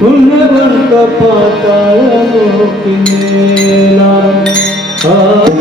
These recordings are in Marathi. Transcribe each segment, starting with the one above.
पुण्यवंत पाताळ लोकिनेला पुण्यवंत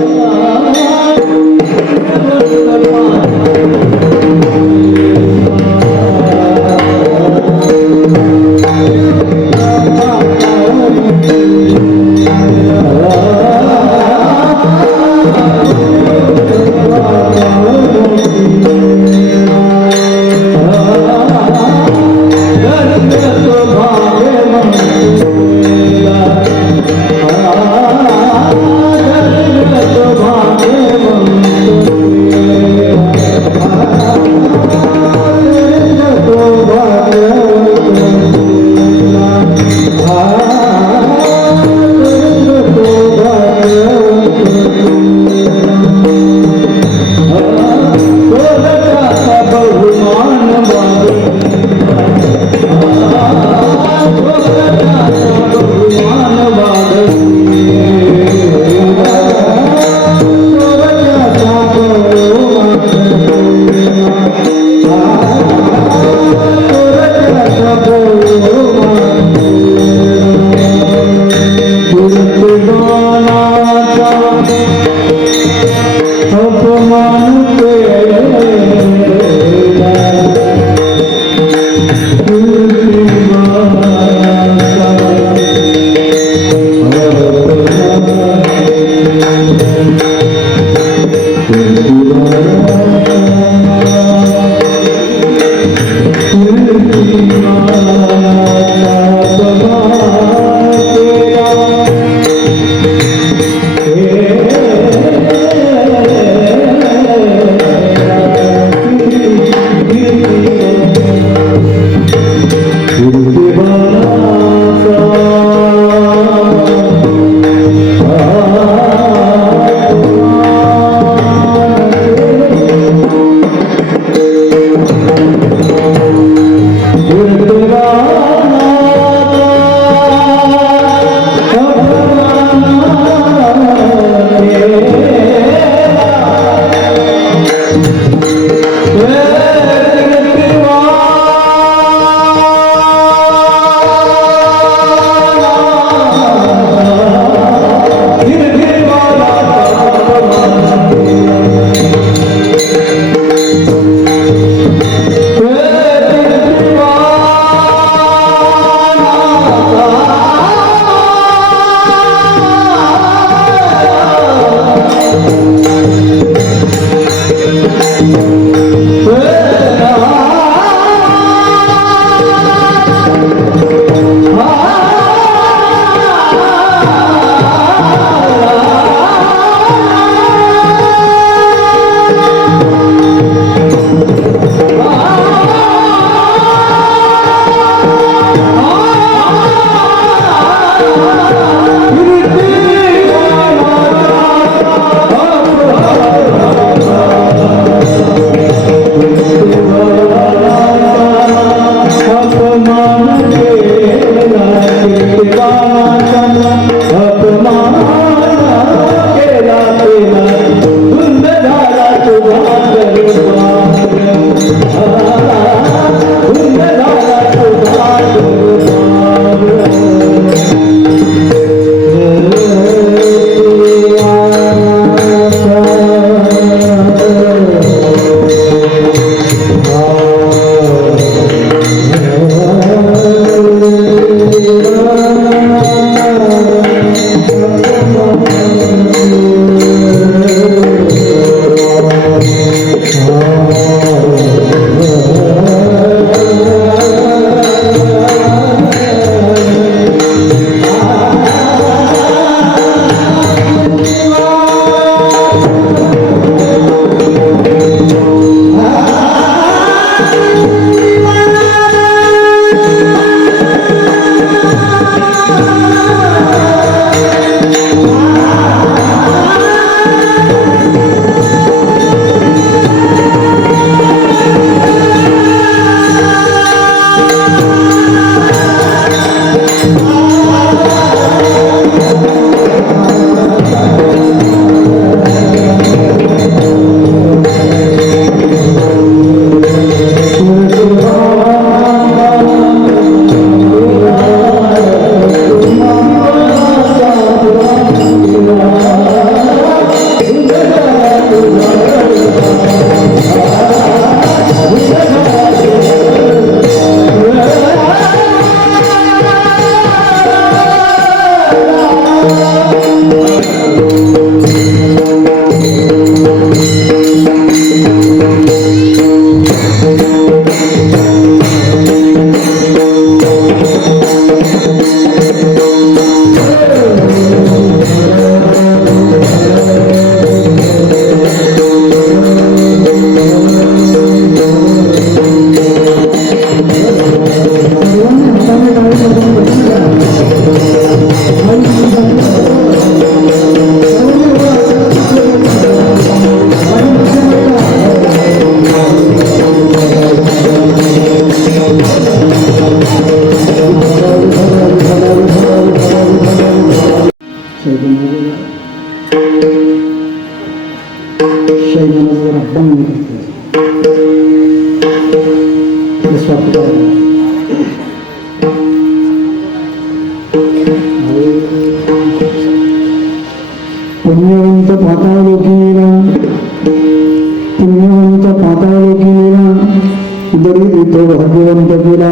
केला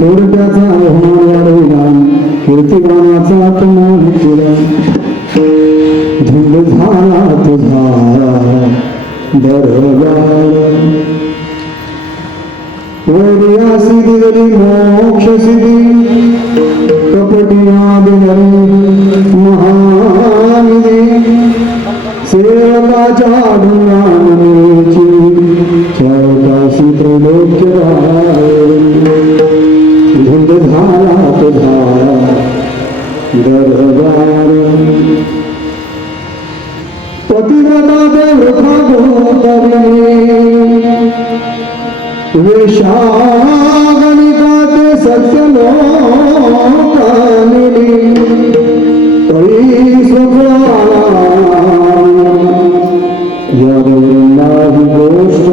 चोरट्याचा अभिमान वाढविला कीर्तिमानाचा अपमान केला धुंद झाला तुझा दरबार वरिया सिद्धी गली मोक्ष सिद्धी कपटियादी महानिधी सेवकाच्या ढुंगाची चौकाशी त्रैलोक्य धुंद झाला तुझा दरबार पतिव्रता वृथा वेशागणिकाते सत्य लोकानिली तरी सुखला याही गोष्ट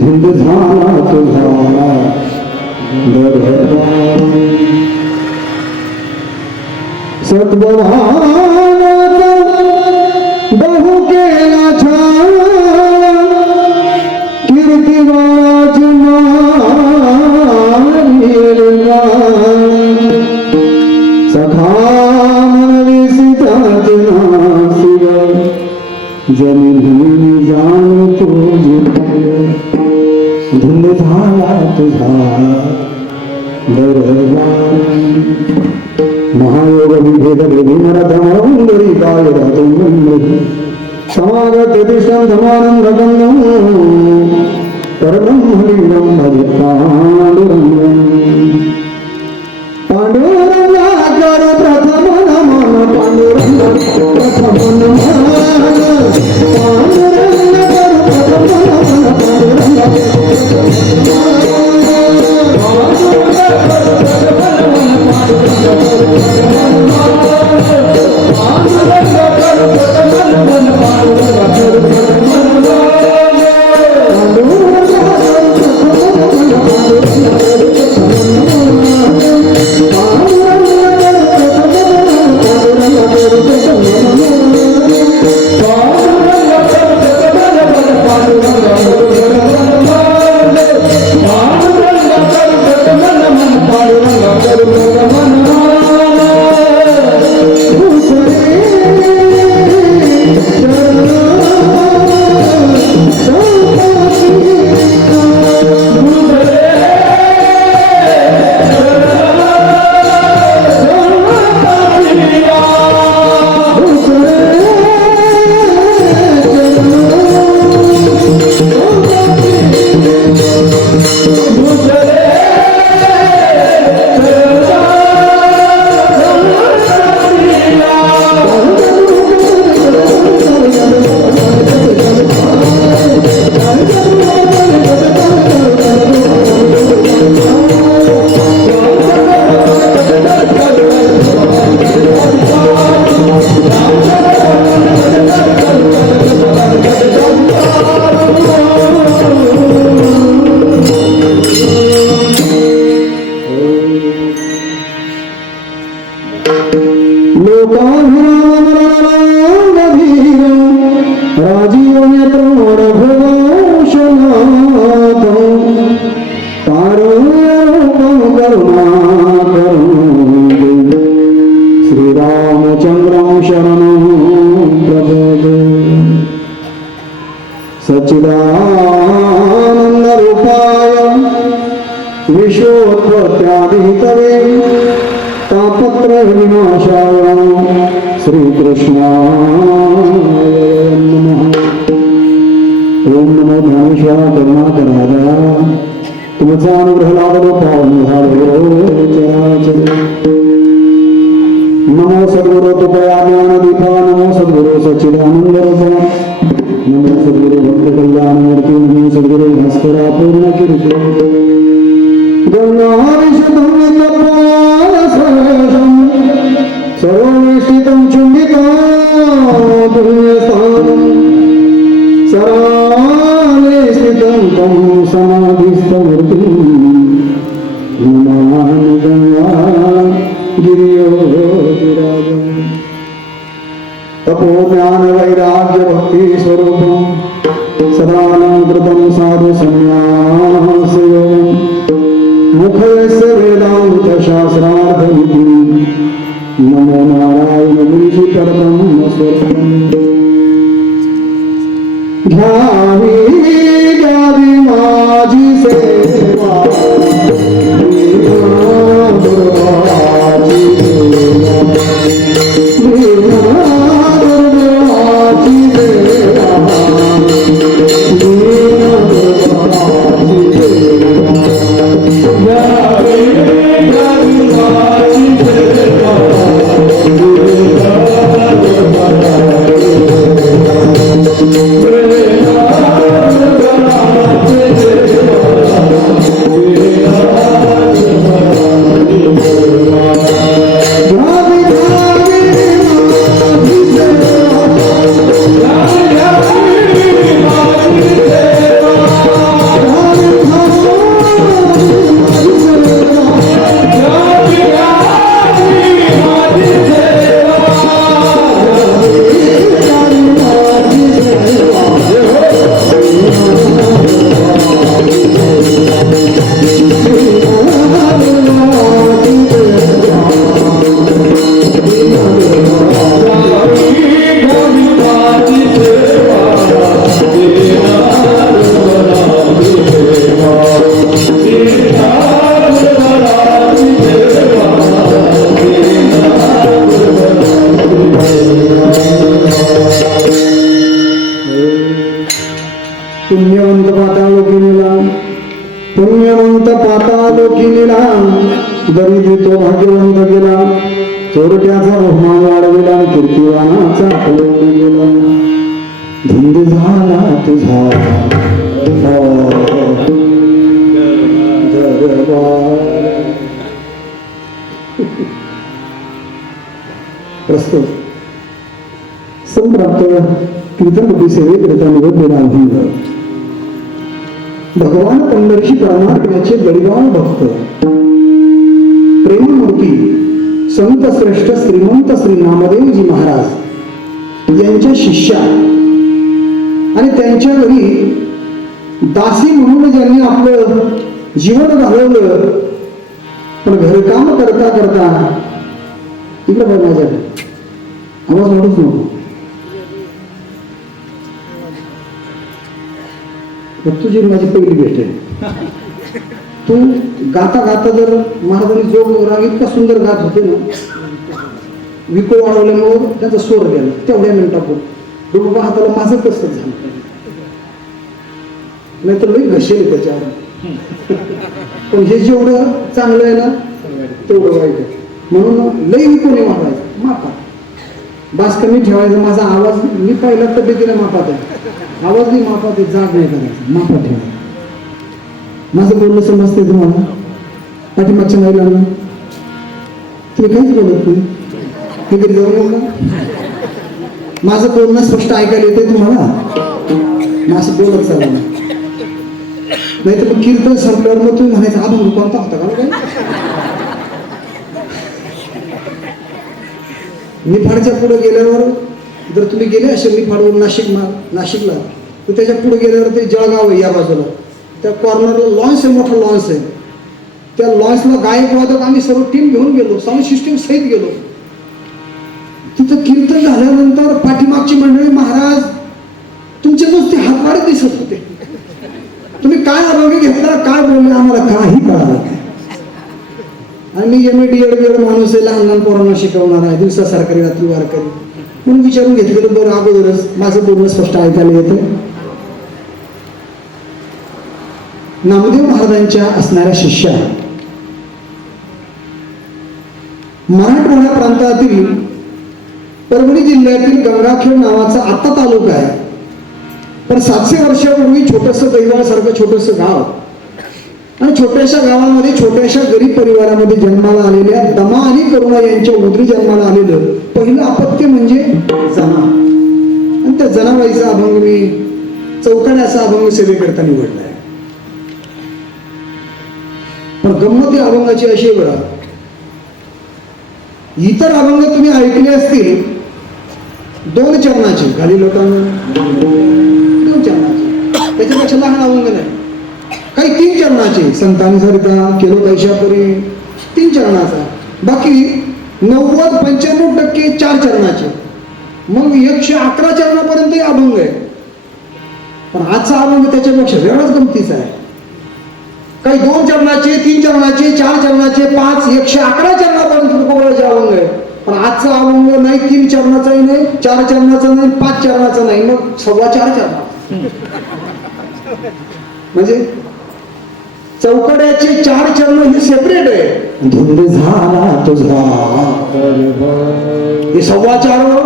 धुंद झाला तुझा दरबार सद्भावात बहु केला छान कीर्तिवाच मारिला सखा मनविसिताच नासिक जमिनी जाण तुझी धुंद झाला तुझा दरबार महायोग विभेद भेदिनरधमौंदरी काय धातुंगरी समागत दिशं धमानंद गंगं परब्रह्मलिंगं भजे पांडुरंगा कर प्रथम नमन पांडुरंगा प्रथम नमन पांडुरंगा कर प्रथम नमन पांडुरंगा श्रीरामचंद्रं शरणं प्रपद्ये सच्चिदानन्दरूपाय विश्वोत्पत्त्यादिहेतवे तापत्रयविनाशाय श्रीकृष्णाय नमः। ओम नमो ज्ञानेश्वर करुणाकराय तुमचा अनुग्रह लाभलो पावन झालो चराचर। नमो सद्गुरु तुपया ज्ञान दीपा नमो सद्गुरु सच्चिदानंद रूपा नमो सद्गुरु भक्त कल्याण मूर्ति नमो सद्गुरु भास्करा पूर्ण कीर्ति गंगा विशुद्धं तपोसरसं सर्वनिष्ठितं चुम्बिका पुण्यस्थानं सराले स्थितं तं समाधिस्थमूर्तिं नमामि गंगा गिरियो विराजं तपो ज्ञान वैराग्य भक्ति स्वरूपं सदालंकृतं साधु संज्ञा मुखयस्य वेदांत शास्त्रार्थमिति नमो नारायण गुरुजी परब्रह्म स्वरूपम् घ्यावी घ्यावी माझी सेवा पुण्यवंत पातालोकी नेला दरिद्री तो भाग्यवंत गेला चोरट्याचा बहुमान वाढविला कीर्तिवानाचा पळवून गेला धुंद झाला तुझा प्रस्तुत संप्राप्त कीर्तनपती सेवेकरिता निवडलेला अभिंग भगवान पंढरीशी परमात्म्याचे गडिवान भक्त प्रेममूर्ती संत श्रेष्ठ श्रीमंत श्री नामदेवजी महाराज यांच्या शिष्या आणि त्यांच्या घरी दासी म्हणून ज्यांनी आपलं जीवन घालवलं पण घरकाम करता करता इकडे बघ माझ्या आवाज वाढूच नको तुझी माझी पहिली भेट आहे तू गाता गाता जर महाराजांनी जोग राग इतका सुंदर गात होते ना विको वाढवल्यामुळं त्याचा स्वर गेला तेवढ्या मिनिटापूर बाबा हाताला माझं कसं झालं नाही तर लई घसेल त्याच्यावर पण हे जेवढं चांगलं आहे ना तेवढं वाईट आहे म्हणून लई विकोने वाढवायचं मापात बास कमी ठेवायचा माझा आवाज मी पहिला तब्येतीला मापात आहे आवाज नाही मापात जाग नाही करायचा मापात ठेवायचा माझं बोलणं समजते तुम्हाला पाठीमागच्या महिलांना तुम्ही काहीच बोलत नाही हे कधी जाऊ नका माझं बोलणं स्पष्ट ऐकायला येते तुम्हाला माझं बोलत चाललं नाही तर मग कीर्तन संपल्यावर मग तुम्ही म्हणायचं अभंग कोणता होता का काय निफाडच्या पुढे गेल्यावर जर तुम्ही गेले असेल निफाडवरून नाशिकला तर त्याच्या पुढे गेल्यावर ते जळगाव आहे या बाजूला त्या कॉर्नरला लॉन्स आहे मोठा लॉन्स आहे त्या लॉन्सला गायक वादक आम्ही सर्व टीम घेऊन गेलो साऊंड सिस्टीम सहित गेलो तिथं कीर्तन झाल्यानंतर पाठीमागची मंडळी महाराज तुमचे नुसते हातवाडे दिसत होते तुम्ही काय अभंग घेतला काय बोलले आम्हाला काही कळालं नाही आणि मी MA माणूस आहे लहान लहान पोरांना शिकवणार आहे दिवसा सरकारी रात्री वारकरी म्हणून विचारून घेतलेलं बरं अगोदरच माझं बोलणं स्पष्ट ऐकायला येतं नामदेव महाराजांच्या असणाऱ्या शिष्या मराठवाडा प्रांतातील परभणी जिल्ह्यातील गंगाखेड नावाचा आता तालुका आहे पण 700 वर्षापूर्वी छोटंसं दैवासारखं छोटंसं गाव आणि छोट्याशा गावामध्ये छोट्याशा गरीब परिवारामध्ये जन्माला आलेल्या दमा आणि करुणा यांच्या उदरी जन्माला आलेलं पहिलं अपत्य म्हणजे जना आणि त्या जनाबाईचा अभंग मी चौकड्याचा अभंग सेवेकरता निवडलाय पण गंमत या अभंगाची अशी बघा इतर अभंग तुम्ही ऐकले असतील 2 चरणाचे खाली लोकांना 2 चरणाचे त्याच्यापेक्षा लहान अभंग नाही काही 3 चरणाचे संतांनी सरिता केलो कैशापुरी 3 चरणाचा, बाकी 90-95% 4 चरणाचे, मग 111 चरणापर्यंत अभंग आहे. पण आजचा अभंग त्याच्यापेक्षा वेगळाच गमतीचा आहे. काही 2 चरणाचे, 3 चरणाचे, 4 चरणाचे, 5, 111 चरणापर्यंत तुकोबाचे अभंग आहे. पण आजचा अभंग नाही 3 चरणाचाही नाही, 4 चरणाचा नाही, 5 चरणाचा नाही, मग 4.25 चरणा. म्हणजे चौकड्याचे 4 चरण हे सेपरेट आहे. धुंद झाला तुझा हे 4.25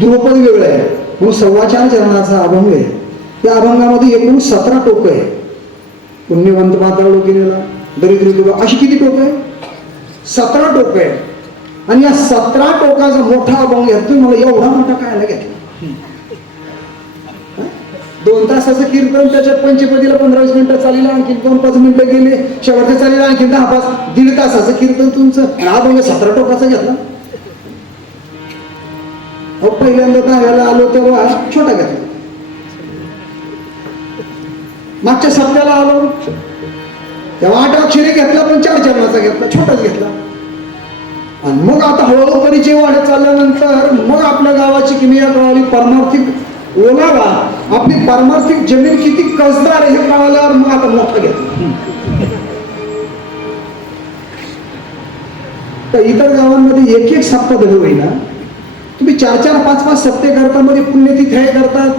ध्रुपद वेगळं आहे, म्हणून 4.25 चरणाचा अभंग आहे. या अभंगामध्ये एकूण 17 टोक आहे. पुण्यवंत पाताळ लोकिनेला, दरिद्री तुला, अशी किती टोक आहे? 17 टोक आहे. आणि या 17 टोकाचा मोठा अभंग घेतोय. मला एवढा मोठा कायला घेतला? 2 तासाचं कीर्तन, त्याच्यात पंचपदीला 15-20 मिनिटं चालली, आणखी 2-5 मिनिटं गेले, शेवटच्या चालीला आणखी 10-5, 1.5 तासाचं कीर्तन तुमचं, आणि अभंग 17 टोकाचा घेतला. पहिल्यांदा 10व्याला आलो तेव्हा छोटा घेतला, मागच्या सप्त्याला आलो तेव्हा 8 अक्षरे घेतला, पण 4 चरणाचा घेतला, छोटाच घेतला. आणि मग आता हळूहळू परिचय वाढत चालल्यानंतर मग आपल्या गावाची किमया कळाली, पारमार्थिक ओलावा, आपली पारमार्थिक जमीन किती कसदार हे कळाल्यावर मग आता मोठा घेतला. तर इतर गावांमध्ये 1-1 सप्ताह धरू होईना, तुम्ही 4-4, 5-5 सप्ते करता, मध्ये पुण्यतिथी हे करतात,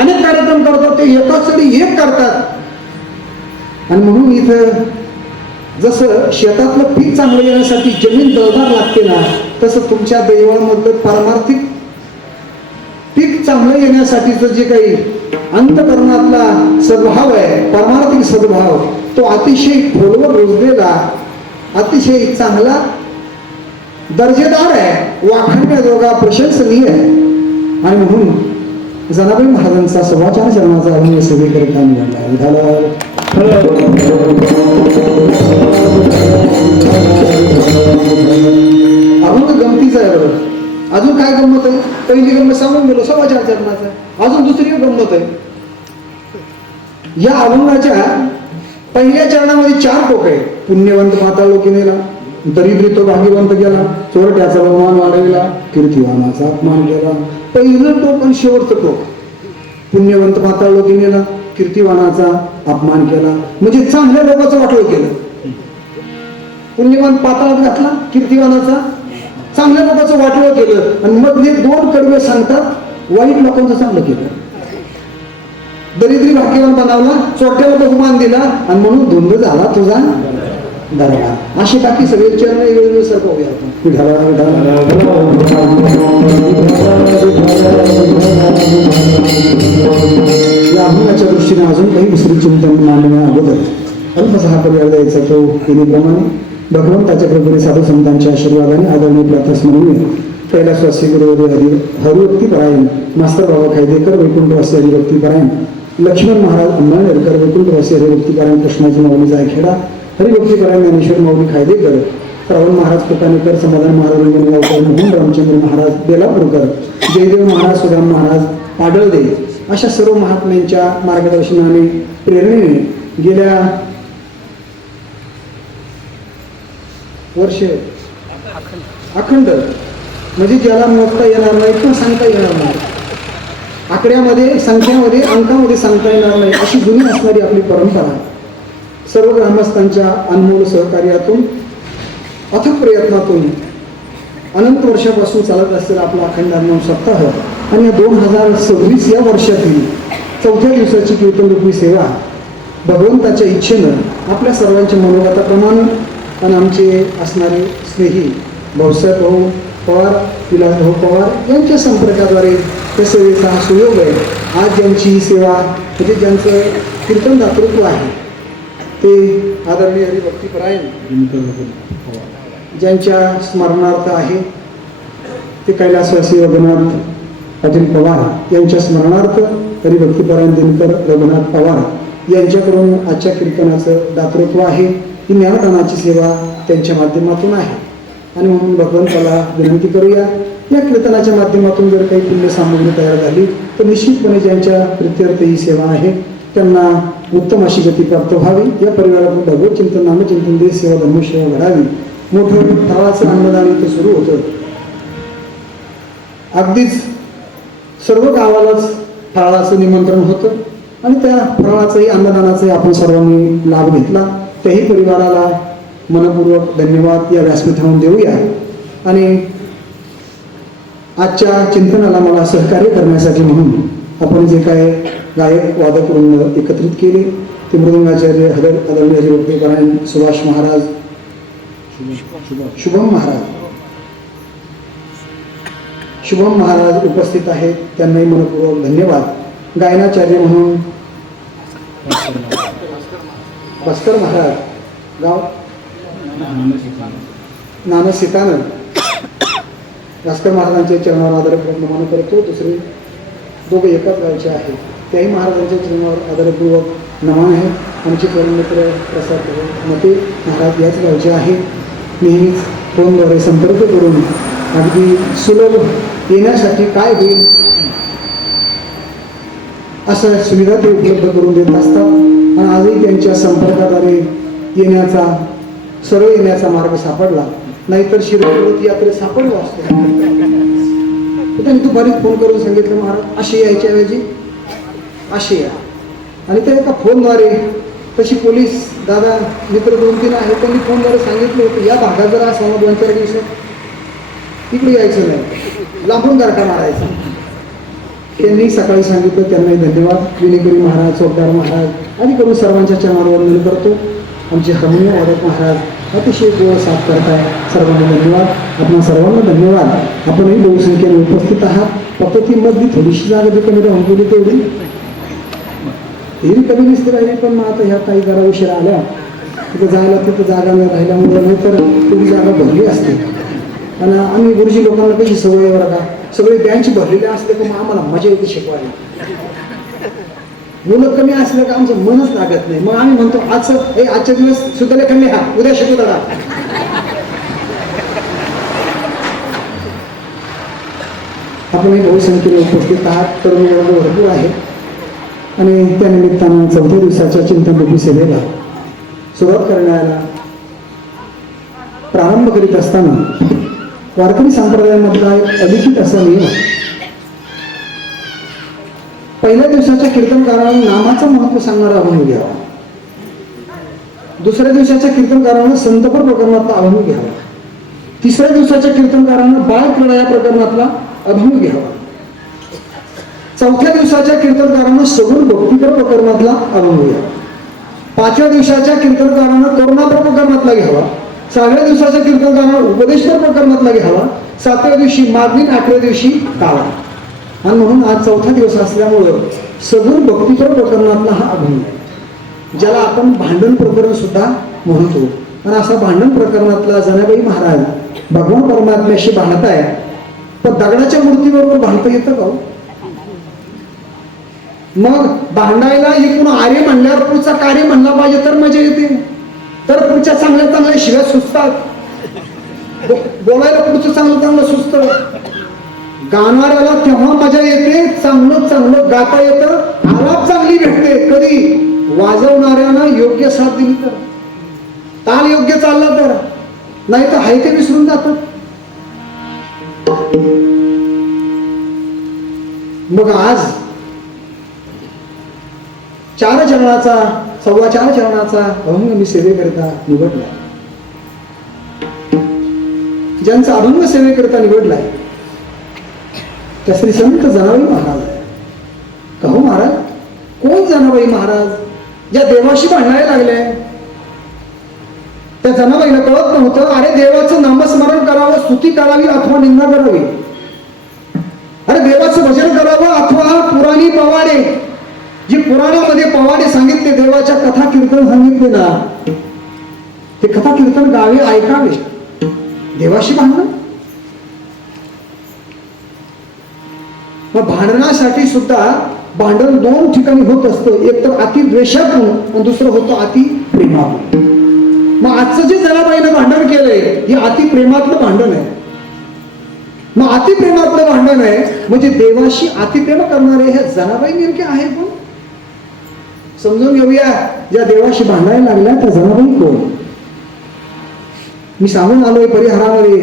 अनेक कार्यक्रम करतात, ते एकाच वेळी एक करतात. आणि म्हणून इथं जसं शेतातलं पीक चांगलं येण्यासाठी जमीन दळदार लागते ना, तसं तुमच्या दैवामधलं पारमार्थिक पीक चांगलं येण्यासाठीचं जे काही अंतकरणातला सद्भाव आहे, पारमार्थिक सद्भाव, तो अतिशय खोलवर रुजलेला, अतिशय चांगला, दर्जेदार आहे, वाखाणण्याजोगा, प्रशंसनीय आहे. आणि म्हणून जनाबाई महाराजांचा 4.25 चरणाचा अभंग सगळीकडे निघाला. अभंग गमतीचा आहे. बरोबर, अजून काय गंमत आहे? पहिली गंमत सांगून गेलो 4.25 चरणाचा, अजून दुसरी गंमत आहे. या अभंगाच्या पहिल्या चरणामध्ये 4 टोक आहे. पुण्यवंत पाताळ लोकिनेला, दरिद्री तो भाग्यवंत गेला, चोरट्याचा बहुमान वाढविला, कीर्तिवानाचा अपमान केला. पहिलं टोक आणि शेवटचं टोक. पुण्यवंत पाताळ लोकिनेला, कीर्तिवानाचा अपमान केला, म्हणजे चांगल्या लोकांचं वाटोळ केलं. पुण्यवंत पाताळात घातला, कीर्तिवानाचा चांगल्या लोकांचं वाटोळ केलं. आणि मग हे 2 कडवे सांगतात, वाईट लोकांचं चांगलं केलं. दरिद्री भाग्यवान बनवला, चोरट्याला बहुमान दिला, आणि म्हणून धुंद झाला तुझा दरबार. अशी बाकी सगळे चरण वेगवेगळे सर्व उभे होतात. या अभंगाच्या दृष्टीने अजून काही दुसरी चिंतन मांडण्या अगोदर अल्पसा हा पर्याय द्यायचा तो तिन्हीप्रमाणे भगवंताच्या कृपेने, साधू संतांच्या आशीर्वादाने, आदरणीय प्रातस्मरणीय कैलासवासी गुरुदेव हरिभक्तीपरायण मास्तर बाबा खायदेकर, वैकुंठवासी हरिभक्तीपरायण लक्ष्मण महाराज अंबाळनेरकर, वैकुंठवासी हरिभक्तीपरायण कृष्णाजी माऊली जायखेडा, हरिभक्तीपरायण ज्ञानेश्वर माऊली खायदेकर, श्रावण महाराज कुटाणेकर, समाधान महाराज रंजनगावकर, मोहन रामचंद्र महाराज बेलापूरकर, जयदेव महाराज, सुदाम महाराज पाडळदे, अशा सर्व महात्म्यांच्या मार्गदर्शनाने, प्रेरणेने गेल्या वर्ष अखंड, म्हणजे ज्याला मोजता येणार नाही किंवा सांगता येणार नाही, आकड्यामध्ये, संख्यामध्ये, अंकामध्ये सांगता येणार नाही, अशी जुनी असणारी आपली परंपरा सर्व ग्रामस्थांच्या अनमोल सहकार्यातून, अथक प्रयत्नातून अनंत वर्षापासून चालत असलेला आपला अखंड हनुमान सप्ताह आणि 2026 या वर्षातील 4थ्या दिवसाची कीर्तनरूपी सेवा भगवंताच्या इच्छेनं आपल्या सर्वांच्या मनोगताप्रमाणे आणि आमचे असणारे स्नेही भाऊसाहेब भाऊ पवार, विलास भाऊ पवार यांच्या संपर्काद्वारे त्या सेवेचा हा सुयोग आहे. आज ज्यांची ही सेवा, म्हणजे ज्यांचं कीर्तन दातृत्व आहे, ते आदरणीय हरिभक्तीपरायण ज्यांच्या स्मरणार्थ आहे, ते कैलासवासी रघुनाथ पाटील पवार यांच्या स्मरणार्थ हरिभक्तीपरायण दिनकर रघुनाथ पवार यांच्याकडून आजच्या कीर्तनाचं दातृत्व आहे. ही ज्ञानदानाची सेवा त्यांच्या माध्यमातून आहे. आणि म्हणून भगवंताला विनंती करूया, या कीर्तनाच्या माध्यमातून जर काही पुण्य सामग्री तयार झाली तर निश्चितपणे ज्यांच्या प्रित्यर्थ ही सेवा आहे त्यांना उत्तम अशी गती प्राप्त व्हावी, या परिवारातून भगवत चिंतन, नामचिंतन, देश सेवा, धर्मसेवा घडावी. मोठं फराळाचं अन्नदान इथं सुरू होतं. अगदीच सर्व गावालाच फराळाचं निमंत्रण होतं आणि त्या फराळाचंही अन्नदानाचाही आपण सर्वांनी लाभ घेतला. त्याही परिवाराला मनपूर्वक धन्यवाद या व्यासपीठावरून देऊया. आणि आजच्या चिंतनाला मला सहकार्य करण्यासाठी म्हणून आपण जे काय गायक वादक वृंद एकत्रित केले ते मृदंगाचार्य आदरणीय हरिभक्तीपरायण सुभाष महाराज, शुभम महाराज उपस्थित आहेत. त्यांनाही मनपूर्वक धन्यवाद. गायनाचार्य म्हणून भास्कर महाराज, गाव नानसितानंद, भास्कर महाराजांच्या चरणावर आदरपूर्वक नमन करतो. दुसरे दोघे एकाच गावचे आहेत, त्याही महाराजांच्या चरणावर आदरपूर्वक नमन आहे. आमचे परममित्र प्रसाद मते महाराज याच गावचे आहेत. नेहमीच फोनद्वारे संपर्क करून अगदी सुलभ येण्यासाठी काय होईल अशा सुविधा ते उपलब्ध करून देत असतात. आणि आजही त्यांच्या संपर्काद्वारे येण्याचा, सरळ येण्याचा मार्ग सापडला, नाहीतर शिरपूर यात्रेत सापडलो असतो. त्यांनी दुपारी फोन करून सांगितलं, महाराज असे यायच्या ऐवजी असे या. आणि त्या एका फोनद्वारे तशी पोलीस दादा मित्र 2-3 आहेत, त्यांनी फोनद्वारे सांगितलं होतं या भागात जर असं 2-4 दिवसात इकडे यायचं नाही, लांबून गारठा मारायचा. त्यांनी सकाळी सांगितलं, त्यांनाही धन्यवाद. विनेकरी महाराज, चौकदार महाराज आदी करून सर्वांच्या चरणावर वंदन करतो. आमचे हार्मोनियम वादक महाराज अतिशय गोळ साथ करताय, सर्वांना धन्यवाद. आपण सर्वांना धन्यवाद. आपणही बहुसंख्येने उपस्थित आहात. फक्त ती मधली थोडीशी जागा जी कमी राहून गेली तेवढी कमी दिसते राहिली, पण मग आता ह्या काही जरा उशिरा आल्या, तिथं जायला तिथं जागा नाही राहिल्यामुळे नाही तर थोडी जागा भरली असते. आणि आम्ही गुरुजी लोकांना कशी सवय बरं का, सगळे बँच भरलेले असले तर मग आम्हाला मजा येते शिकवायला. मुलं कमी असलं का आमचं मनच लागत नाही. मग आम्ही म्हणतो आजच्या दिवस सुद्धा कमी हा, उद्या शिकू दादा. आपणही बहुसंख्येने उपस्थित आहात. तरुण वर्ग भरपूर आहे आणि त्यानिमित्तानं 4थ्या दिवसाच्या चिंतनरूपी सेवेला सुरुवात करण्याला प्रारंभ करीत असताना वारकरी संप्रदायामधला एक अलिखित असा नियम आहे. पहिल्या दिवसाच्या कीर्तनकारानं नामाचं महत्व सांगणारा अभंग घ्यावा. दुसऱ्या दिवसाच्या कीर्तनकारानं संतपर प्रकरणातला अभंग घ्यावा. तिसऱ्या दिवसाच्या कीर्तनकारानं बाळ क्रीडा या प्रकरणातला अभंग घ्यावा. चौथ्या दिवसाच्या कीर्तनकारानं सगुण भक्तिपर प्रकरणातला अभंग घ्यावा. 5व्या दिवसाच्या कीर्तनकारानं करुणापर प्रकरणातला घ्यावा. 6व्या दिवसाच्या कीर्तनकारानं उपदेशपर प्रकरणातला घ्यावा. 7व्या दिवशी मागणी, 8व्या दिवशी काळा. आणि म्हणून आज 4था दिवस असल्यामुळं सगुण भक्तिपर प्रकरणातला हा अभंग आहे, ज्याला आपण भांडण प्रकरण सुद्धा म्हणतो. आणि असा भांडण प्रकरणातला जनाबाई महाराज भगवान परमात्म्याशी भांडताय, पण दगडाच्या मूर्तीबरोबर भांडता येतं का? मग भांडायला एकूण आर्य म्हणल्यावर पुढचा कार्य म्हणला पाहिजे तर मजा येते. तर पुढच्या चांगल्या चांगल्या शिव्या सुचतात, बोलायला पुढचं चांगलं चांगलं सुचतं. गाणाऱ्याला तेव्हा मजा येते, चांगलं चांगलं गाता येतं, आलाप चांगली भेटते. कधी वाजवणाऱ्याला योग्य साथ दिली तर, ताल योग्य चालला तर, नाही तर हाय ते विसरून जातात. मग आज 4 चरणाचा 4.25 चरणाचा अभंग मी सेवेकरिता निवडला. ज्यांचा अभंग सेवेकरिता निवडलाय त्या श्री संत जनाबाई महाराज आहे. का हो महाराज? कोण जनाबाई महाराज? ज्या देवाशी भांडायला लागले. त्या जनाबाईला कळत नव्हतं, अरे देवाचं नामस्मरण करावं, स्तुती करावी अथवा निंदा करावी. अरे देवाचं भजन करावं अथवा पुराणी पवाडे, जी पुराणामध्ये पवाडे सांगितले, देवाच्या कथा कीर्तन सांगितले ना, ते कथा कीर्तन गावे, ऐकावे. देवाशी भांडण. भांडणासाठी सुद्धा भांडण 2 ठिकाणी होत असतं. एक तर अति द्वेषातून आणि दुसरं होतं अति प्रेमातून. मग आजचं जे जनाबाईनं भांडण केलंय हे अति प्रेमातलं भांडण आहे. मग अति प्रेमातलं भांडण आहे म्हणजे देवाशी अतिप्रेम करणारे हे जनाबाई नेमके आहे. पण समजून घेऊया. ज्या देवाशी भांडायला लागल्या त्या जनाबाई कोण? मी सांगून आलोय परिहारामध्ये,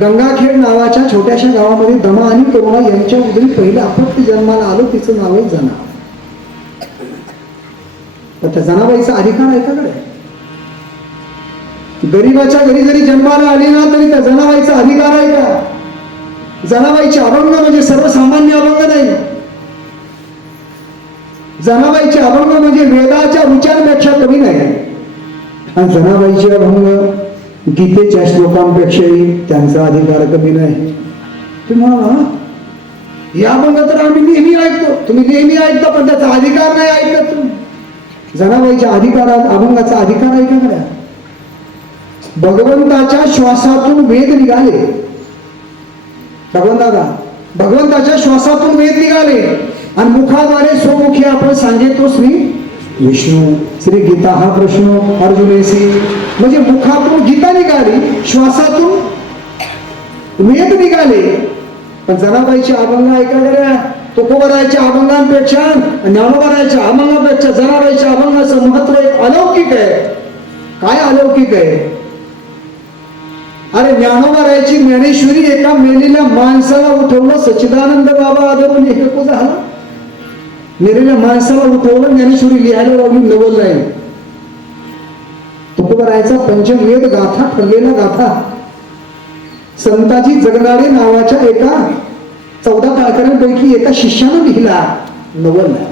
गंगाखेड नावाच्या छोट्याशा गावामध्ये दमा आणि करुणा यांच्या उदरी पहिलं अपत्य जन्माला आलं, तिचं नाव आहे जना. पण त्या जनाबाईचा अधिकार आहे का कडे? गरीबाच्या घरी जरी जन्माला आली ना तरी त्या जनाबाईचा अधिकार आहे का? जनाबाईचे अभंग म्हणजे सर्वसामान्य अभंग नाही. जनाबाईचे अभंग म्हणजे वेदाच्या उच्चारांपेक्षा कमी नाही. आणि जनाबाईचे अभंग गीतेच्या श्लोकांपेक्षाही त्यांचा अधिकार कमी नाही. तुम्ही म्हणा या अभंग तर आम्ही नेहमी ऐकतो, तुम्ही नेहमी ऐकता, पण त्याचा अधिकार नाही ऐकत तुम्ही. जनाबाईच्या अधिकारात अभंगाचा अधिकार आहे का करा? भगवंताच्या श्वासातून वेद निघाले. भगवंताच्या श्वासातून वेद निघाले आणि मुखाद्वारे स्वमुखी आपण सांगितो श्री विष्णू. श्री गीता हा प्रश्न अर्जुनेसी, म्हणजे मुखातून गीता निघाली, श्वासातून वेद निघाले. पण जनाबाईचे अभंग ऐका करा. तुकोबरायच्या अभंगांपेक्षा, ज्ञानोबरायच्या अभंगापेक्षा जनाबाईच्या अभंगाचं महत्व एक अलौकिक आहे. काय अलौकिक आहे? अरे ज्ञानोबरायची ज्ञानेश्वरी एका मेलेल्या माणसाला उठवलं, सच्चिदानंद बाबा आदरून एकको झाला. मेलेल्या माणसाला उठवलं, ज्ञानेश्वरी लिहायला लावली, नवल नाही. तुकोबरायचा पंचवेद गाथा ठरलेला गाथा संताजी जगणारे नावाच्या एका 14 काळकऱ्यांपैकी एका शिष्यानं लिहिला, नवल नाही.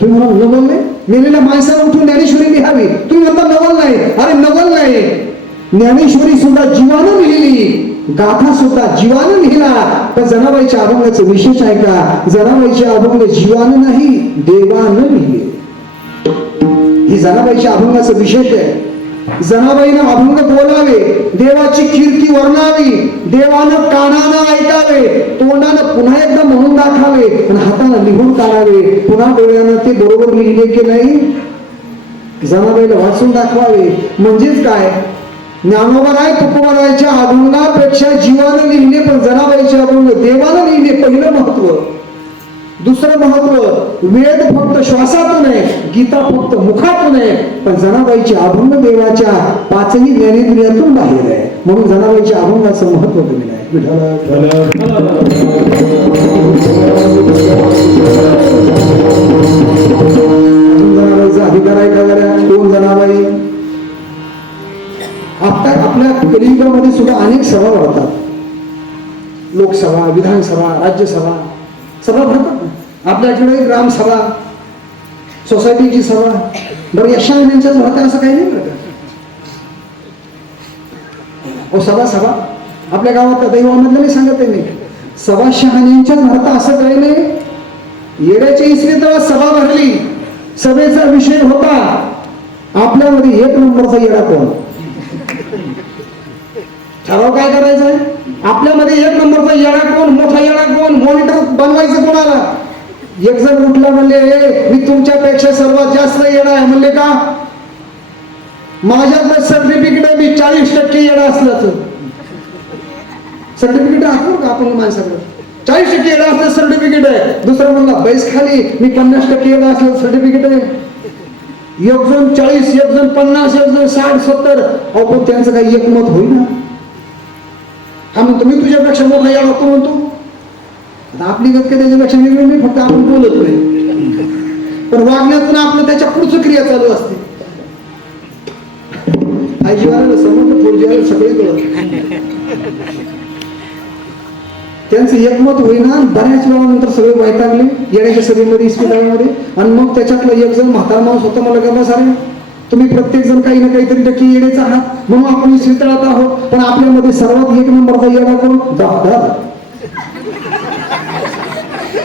तुम्ही म्हणा नवल नाही, मेलेल्या माणसाला उठून ज्ञानेश्वरी लिहावी, तुम्ही म्हणता नवल नाही. अरे नवल नाही, ज्ञानेश्वरी सुद्धा जीवानं लिहिली, गाथा सुद्धा जीवानं लिहिला. पण जनाबाईच्या अभंगाचं विशेष आहे का? जनाबाईचे अभंग जीवानं नाही, देवानं लिहिले. ही जनाबाईच्या अभंगाचं विशेष आहे. जनाबाईनं अभंग बोलावे, देवाची कीर्ती वर्णावी, देवानं कानानं ऐकावे, तोंडानं पुन्हा एकदा म्हणून दाखवावे आणि हातानं लिहून काढावे. पुन्हा डोळ्यानं ते बरोबर लिहिले की नाही जनाबाईला वाचून दाखवावे. म्हणजेच काय? ज्ञानोबराय तुकोबरायच्या अभंगापेक्षा जीवानं लिहिले, पण जनाबाईचे अभंग देवानं लिहिले. पहिलं महत्व. दुसरं महत्व, वेद फक्त श्वासातून आहे, गीता फक्त मुखातून आहे, पण जनाबाईचे अभंग देवाच्या 5ही ज्ञानेंद्रियातून बाहेर आहे. म्हणून जनाबाईच्या अभंगाचं महत्व कमी नाही. जनाबाईचा अधिकार आहे का जरा? कोण जनाबाई? आपल्या कलियुगामध्ये सुद्धा अनेक सभा भरतात. लोकसभा, विधानसभा, राज्यसभा सभा भरतात. आपल्याकडे ग्रामसभा, सोसायटीची सभा. बरं या शहाण्यांच्याच भरतात असं काही नाही बरं का? सभा आपल्या गावात दैवामधलं मी सांगत आहे. सभा शहाण्यांच्याच भरतात असं काही नाही. येड्याच्या इसवी तेव्हा सभा भरली, सभेचा विषय होता आपल्यामध्ये एक नंबरचा येडा कोण. ठराव काय करायचा आहे? आपल्यामध्ये एक नंबरचा येडा कोण, मोठा येडा कोण, मॉनिटर बनवायचं कोणाला? एक जण उठला म्हणले मी तुमच्यापेक्षा सर्वात जास्त येडा आहे. म्हणले का? माझ्याकडे सर्टिफिकेट आहे, मी 40% येडा असल्याचं. सर्टिफिकेट आहे का आपण माणसाकडे? 40% येडा असलं सर्टिफिकेट आहे. दुसरा म्हणला बैस खाली, मी 50% येडा असलं सर्टिफिकेट आहे. एक जण 40, एक जण 50, एक जण 60, 70. अहो पण त्यांचं काही एकमत होईल ना? हा म्हणतो मी तुझ्यापेक्षा मोठा येडा होतो म्हणतो. आपली गत काय त्याच्यापेक्षा वेगळी नाही, फक्त आपण बोलत नाही, पण वागण्यातून आपलं त्याच्या पुढचं क्रिया चालू असते. आईजीवाला समोर पोरजीवाला सगळे कळत. त्यांचं एकमत होईना. बऱ्याच वेळानंतर सगळे वैतागले येण्याच्या सभेमध्ये, इस्पितळामध्ये. आणि मग त्याच्यातला एक जण म्हातारा माणूस होता. मला गप्पा सारे तुम्ही प्रत्येक जण काही ना काहीतरी टक्के येडेच आहात, म्हणून आपण इस्पितळात आहोत. पण आपल्यामध्ये सर्वात एक नंबरचा येडा कोण? डॉक्टर.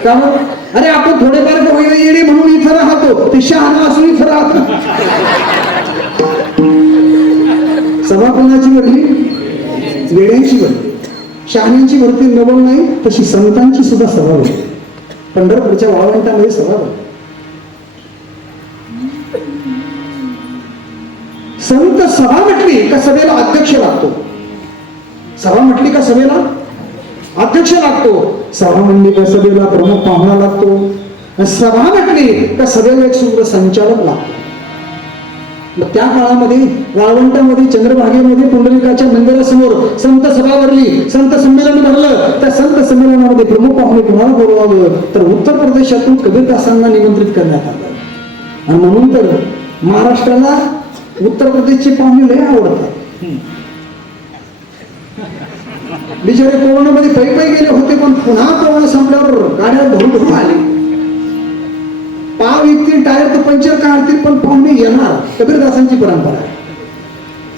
का? अरे आपण थोडेफार होईल येडे म्हणून इथं राहतो, ते शहाणा असून इथं राहतो. सभा कोणाची भरली? वेड्यांची भरली. शहाण्यांची भरती नवल नाही, तशी संतांची सुद्धा सभा होती. पंढरपूरच्या वाळवंटामध्ये सभा होती. संत सभा म्हटली का सभेला अध्यक्ष लागतो. सभा म्हटली का सभेला अध्यक्ष लागतो. सभा म्हणली का सभेला प्रमुख पाहुणा लागतो. सभा म्हटली का सभेला एक सूत्र संचालक लागतो. मग त्या काळामध्ये वाळवंटामध्ये चंद्रभागेमध्ये पुंडलिकाच्या मंदिरासमोर संत सभा भरली, संत संमेलन भरलं. त्या संत संमेलनामध्ये प्रमुख पाहुणे कुणाला बोलवावं तर उत्तर प्रदेशातून कबीरदासांना निमंत्रित करण्यात आलं. आणि म्हणून तर महाराष्ट्राला उत्तर प्रदेशचे पाहुणे लय आवडतात. बिचारे कोरोनामध्ये पै गेले होते, पण पुन्हा कोरोना संपल्यावर गाड्या भरून आले. पाव विकतील, टायर तर पंक्चर काढतील, पण पाहुणे येणार. कबीरदासांची परंपरा आहे.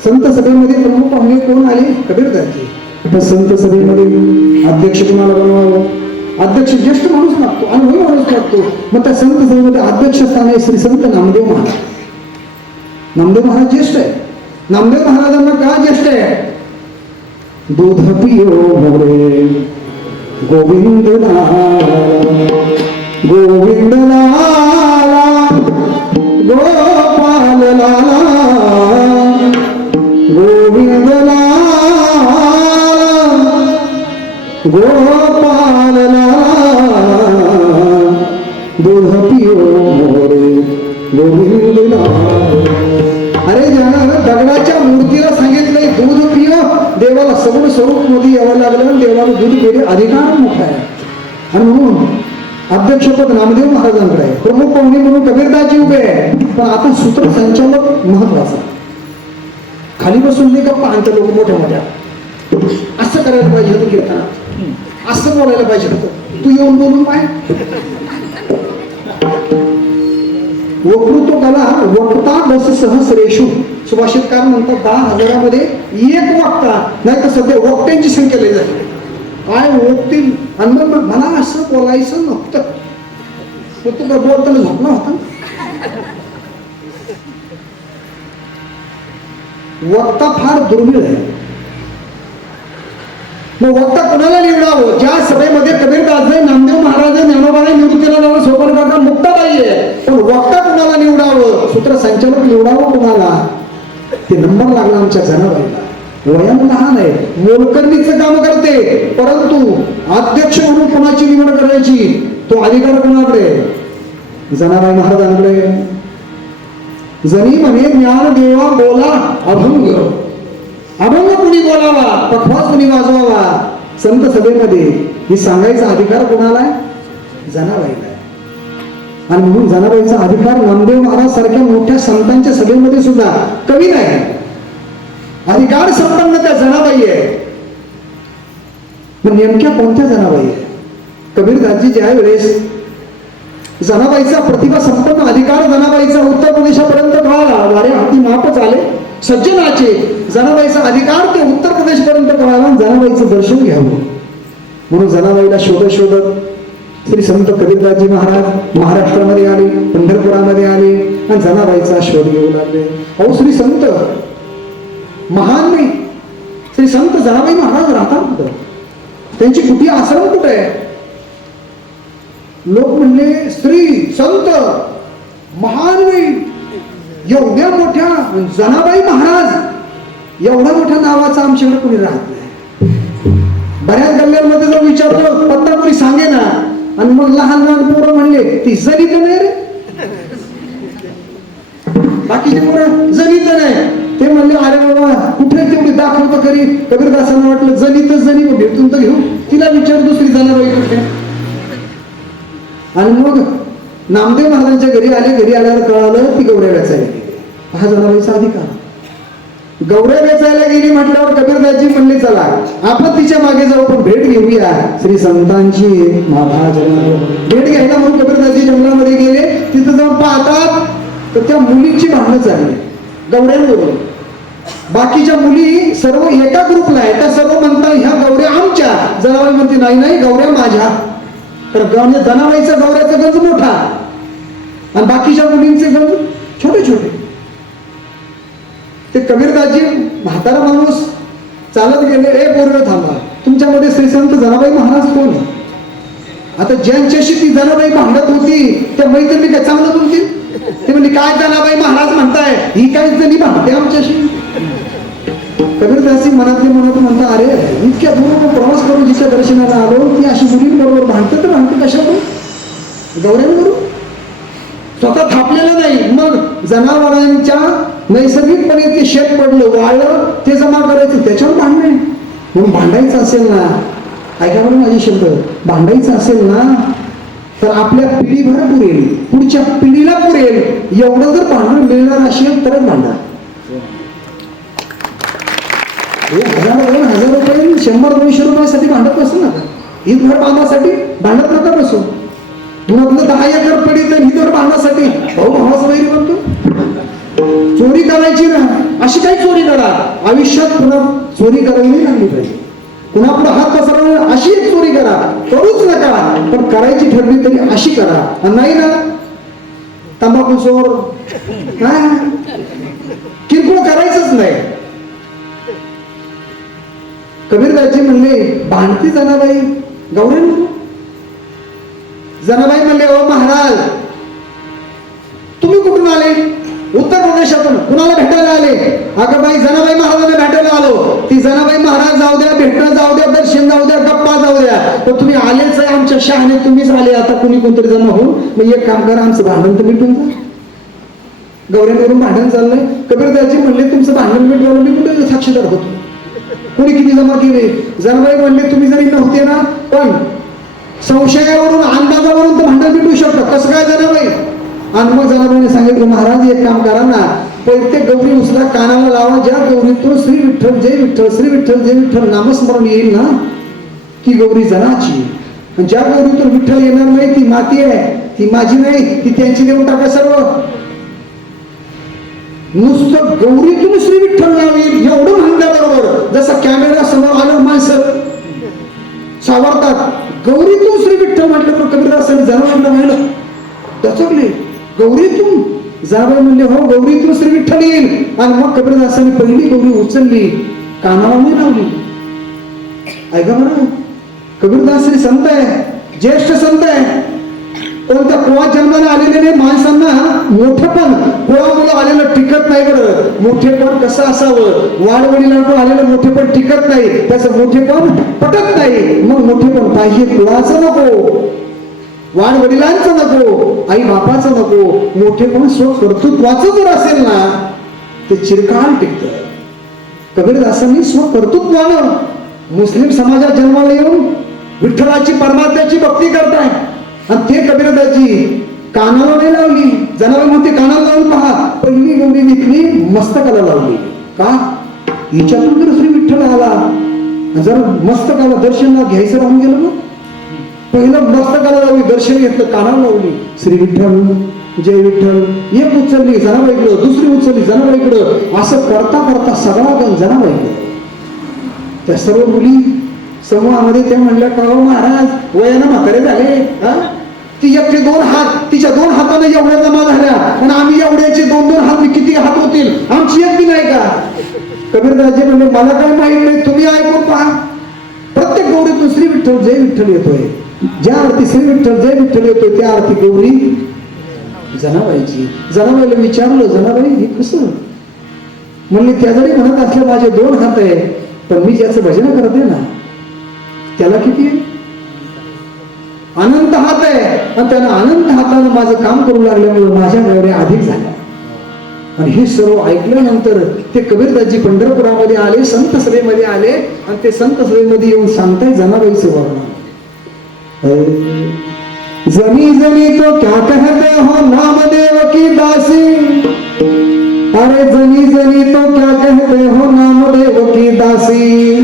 संत सभेमध्ये प्रमुख पाहुणे कोण आले? कबीरदासजी. तर संत सभेमध्ये अध्यक्ष कोणाला बनवावं? अध्यक्ष ज्येष्ठ माणूस लागतो, अनुभवी माणूस लागतो. मग त्या संत सभेमध्ये अध्यक्ष स्थान आहे श्री संत नामदेव महाराज. नामदेव महाराज ज्येष्ठ आहे. नामदेव महाराजांना का ज्येष्ठ आहे? दूध पियो मोरे गोविंद लाला, गोविंद लाला, गोपाल लाला, गोविंद लाला, गोपाल लाला, दूध पियो मोरे गोविंद लाला. अरे ज्यानं दगडाच्या मूर्तीला सांगितलंय दूध पियो, देवाला सगुण स्वरूप मध्ये यावं लागलं, देवाला दूध पिणे अधिकार मोठा आहे. आणि म्हणून अध्यक्षपद नामदेव महाराजांकडे आहे. प्रमुख पाहुणे म्हणून कबीरदासजी उभे आहे. पण आता सूत्रसंचालक महत्वाचा. खाली बसून नाही गप्पा आणतात लोक मोठ्या मोठ्या. असं करायला पाहिजे होतं कीर्तना, असं बोलायला पाहिजे होतं. तू येऊन बोलून पाय. वक्तृत्व कला वक्ता दस सहस्रेषु. सुभाषितकार म्हणतात 10,000 एक वक्ता, नाही तर सध्या वक्त्यांची संख्या लई झाली. काय वक्तील? आणि मग मला असं बोलायचं नव्हतं. तू का बोलताना झोपला होता? वक्ता फार दुर्मिळ आहे. मग वक्ता कोणाला निवडावं? ज्या सभेमध्ये कबीरदास आहे, नामदेव महाराज, ज्ञानोबा, निवृत्तीनाथ, सोपान काका, मुक्ताबाई आहे, पण वक्ता कोणाला निवडावं? सूत्रसंचालक निवडावं कोणाला? ते नंबर लागला आमच्या जनाबाईला. वयान लहान आहे, मोलकरणीचं काम करते, परंतु अध्यक्ष म्हणून कोणाची निवड करायची तो अधिकार कोणाकडे? जनाबाई महाराजांकडे. जनी म्हणे ज्ञान देवा बोला अभंग. अभंग कुणी बोलावा, पखवाज कुणी वाजवावा. संत सभेमध्ये ही सांगायचा अधिकार कोणाला आहे? जनाबाईला आहे. आणि म्हणून जनाबाईचा अधिकार नामदेव महाराज सारख्या मोठ्या संतांच्या सभेमध्ये सुद्धा कमी नाही. अधिकार संपन्न त्या जनाबाई आहे. नेमक्या कोणत्या जनाबाई आहे? कबीरदासजी ज्या वेळेस जनाबाईचा प्रतिभा संपन्न अधिकार जनाबाईचा उत्तर प्रदेशापर्यंत कळाला, वारे हाती मापच आले सज्जनाचे. जनाबाईचा अधिकार ते उत्तर प्रदेश पर्यंत कळाला. जनाबाईचं दर्शन घ्यावं म्हणून जनाबाईला शोधत शोधत श्री संत कबीरदासजी महाराज महाराष्ट्रामध्ये आले, पंढरपुरामध्ये आले आणि जनाबाईचा शोध घेऊ लागले. अहो श्री संत महान नाही, श्री संत जनाबाई महाराज राहतात कुठं? त्यांची कुठे आश्रम कुठे आहे? लोक म्हणले स्त्री संत महान नाही, एवढ्या मोठ्या जनाबाई महाराज एवढ्या मोठ्या नावाचा आमच्याकडे कोणी राहत नाही. बऱ्याच गल्ल्यांमध्ये जर विचारलं पत्ता कोणी सांगे ना, आणि मग लहान लहान पोरं म्हणले ती जनित नाही रे, बाकीचे पोरं जनित नाही. ते म्हणले अरे बाबा कुठे तेवढी दाखवतो खरी. कबीरदासांना वाटलं जनितच जनी, भेटून तर घेऊ, तिला विचार दुसरी जनाबाई कुठे. आणि मग नामदेव महाराजांच्या घरी आले. घरी आल्यावर कळालं ती गौऱ्या वेचायला गेली. हा जनाबाईचा अधिकार. गौऱ्या वेचायला गेली म्हटल्यावर कबीरदासजी म्हणले चला आपण तिच्या मागे जाऊ, पण भेट घेऊया श्री संतांची. भेट घ्यायला म्हणून कबीरदासजी जंगलामध्ये गेले. तिथं जाऊन पाहतात तर त्या मुलींची भांडणं चालली गौऱ्यांबरोबर. बाकीच्या मुली सर्व एका ग्रुपला आहे. त्या सर्व म्हणतात ह्या गौऱ्या आमच्या. जनाबाई म्हणते नाही नाही गौऱ्या माझ्या. तर जनाबाईचा गौऱ्याचा गंज मोठा आणि बाकीच्या मुलींचे गंज छोटे छोटे. ते कबीरदासजी म्हातारा माणूस चालत गेले. ए पोरगं थांबा, तुमच्यामध्ये श्री संत जनाबाई महाराज कोण आहे? आता ज्यांच्याशी ती जनाबाई भांडत होती त्या मैत्रिणी काय चांगलं बोलतील? ते म्हणजे काय जनाबाई महाराज म्हणताय, ही काय जणी भांडते आमच्याशी. कबीरदासजी मनातले म्हणत म्हणता अरे इतक्या दूर प्रवास करून जिच्या दर्शनाला आलो ती अशी मुलींबरोबर भांडते तर भांडते कशातून? गौऱ्यांवरून स्वतः थापलेलं नाही. मग जनावरांच्या नैसर्गिकपणे ते शेत पडलं वाळलं ते जमा करायचं त्याच्यावर भांडणे. म्हणून भांडायचं असेल ना, ऐका बरं माझे शब्द, भांडायचं असेल ना तर आपल्या पिढीभर पुरेल, पुढच्या पिढीला पुरेल एवढं जर भांडण मिळणार असेल तरच भांडा. 1000-2000 रुपये 100-200 रुपयासाठी भांडत बसू नका. ही घर बांधण्यासाठी भांडत नका बसू. आपलं 10 एकर पडी तर ही घर बांधण्यासाठी भाऊ भावाचं वैरी बनतो. चोरी करायची ना, अशी काही चोरी करा आयुष्यात पुन्हा चोरी करायला नाही लागली पाहिजे. पुन्हा आपला हात पसरवला अशी एक चोरी करा, करूच नका, पण करायची ठरली तरी अशी करा. नाही ना तंबाखू चोर किरकोळ करायचंच नाही. कबीरदासजी म्हणले भांडती जनाबाई गौऱ्यांवरून. जनाबाई म्हणले ओ महाराज तुम्ही कुठून आले? उत्तर प्रदेशातून. कुणाला भेटायला आले? अगं बाई जनाबाई महाराजांना भेटायला आलो. ती जनाबाई महाराज जाऊ द्या, भेटणं जाऊ द्या, दर्शन जाऊ द्या, गप्पा जाऊ द्या, पण तुम्ही आलेच आहे आमच्या शहाणे, तुम्हीच आले. आता कुणी कोणतरी जमा होऊन मग एक काम करा, आमचं भांडण तर मिटून जा. गौऱ्यांवरून भांडण चाललंय. कबीरदासजी म्हणले तुमचं भांडण मिटवलं, मी कुठे साक्षीदार होतो? कोणी किती जमा केले? जनाबाई म्हणले तुम्ही जरी नव्हते ना पण संशयावरून अंदाजावरून तर भांडण मिटू शकतं. कसं काय जनाबाई? आणि मग जनाबाईने सांगितलं महाराज एक काम करा ना, प्रत्येक गौरी उचला कानाला लावा, ज्या गौरीतून श्री विठ्ठल जय विठ्ठल श्री विठ्ठल जय विठ्ठल नामस्मरण येईल ना ती गौरी जनाची. ज्या गौरीतून विठ्ठल येणार नाही ती माती आहे, ती माझी नाही, ती त्यांची देऊन टाका सर्व. नुसतं गौरीतून श्री विठ्ठल नाव येईल एवढं म्हणल्याबरोबर जसं कॅमेरा समोर आलं माणसं सावरतात. गौरीतून श्री विठ्ठल म्हटल्याबरोबर कबीरदासांनी जनाबाईंना म्हणलं दचकले. गौरीतून? जनाबाई म्हणले हो गौरीतून श्री विठ्ठल येईल. आणि मग कबीरदासांनी पहिली गौरी उचलली, कानाला नाही लावली. ऐका बरं, कबीरदास श्री संत आहे, ज्येष्ठ संत आहे. कोणत्या कुळात जन्माला आलेले नाही. माणसांना मोठेपण कुळामुळे आलेलं टिकत नाही. बरं मोठेपण कसं असावं? वाडवडिलांकडून आलेलं मोठेपण टिकत नाही, त्याचं मोठेपण पटत नाही. मग मोठेपण पाहिजे कुळाचं नको, वाडवडिलांचं नको, आई बापाचं नको. मोठेपण स्वकर्तृत्वाचं जर असेल ना ते चिरकाल टिकतं. कबीरदासांनी स्वकर्तृत्वानं मुस्लिम समाजात जन्माला येऊन विठ्ठलाची परमात्म्याची भक्ती करताय. आणि ते कबीरदासजी कानाला नाही लावली. जनाबाई म्हणते कानाला लावून पहा. पहिली गौरी घेतली, मस्तकाला लावली. का? हिच्यातून जर श्री विठ्ठल आला, जर मस्तकाला दर्शनाला घ्यायचं राहून गेलं मग पहिलं मस्तकाला लावली, दर्शन घेतलं, कानाला लावली. श्री विठ्ठल जय विठ्ठल. एक उचलली जनाबाईकडं, दुसरी उचलली जनाबाईकडं, असं करता करता सगळा गण जनाबाईकडं. त्या सर्व मुली समूहामध्ये त्या म्हणल्या का हो महाराज वयानं म्हातारे झाले. ती एकटे 2 हात, तिच्या 2 हाताने एवढ्या जमा झाल्या आणि आम्ही एवढ्याचे 2-2 हात, किती हात होतील? आमची एक बी नाही का? कबीरदासजी म्हणले मला काय माहित नाही, तुम्ही ऐकून पहा. प्रत्येक गौरीतून श्री विठ्ठल जय विठ्ठल येतोय. ज्या अर्थी श्री विठ्ठल जय विठ्ठल येतोय त्या अर्थी गौरी जनाबाईची. जनाबाईला विचारलं जनाबाई हे कसं? म्हणले त्या जरी म्हणत असल्या माझे 2 हात आहे, पण मी ज्याचं भजन करते ना त्याला किती अनंत हात आहे. आणि त्यानं अनंत हातानं माझं काम करू लागल्यामुळे माझ्या गौऱ्या अधिक झाल्या. आणि हे सर्व ऐकल्यानंतर ते कबीरदासजी पंढरपुरामध्ये आले, संत सभेमध्ये आले. आणि ते संत सभेमध्ये येऊन सांगताय जनाबाईचं वर्णन. जनी जनी तो क्या कहते हो नामदेव की दासी. अरे जनी जनी तो क्या कहते हो नामदेव की दासी.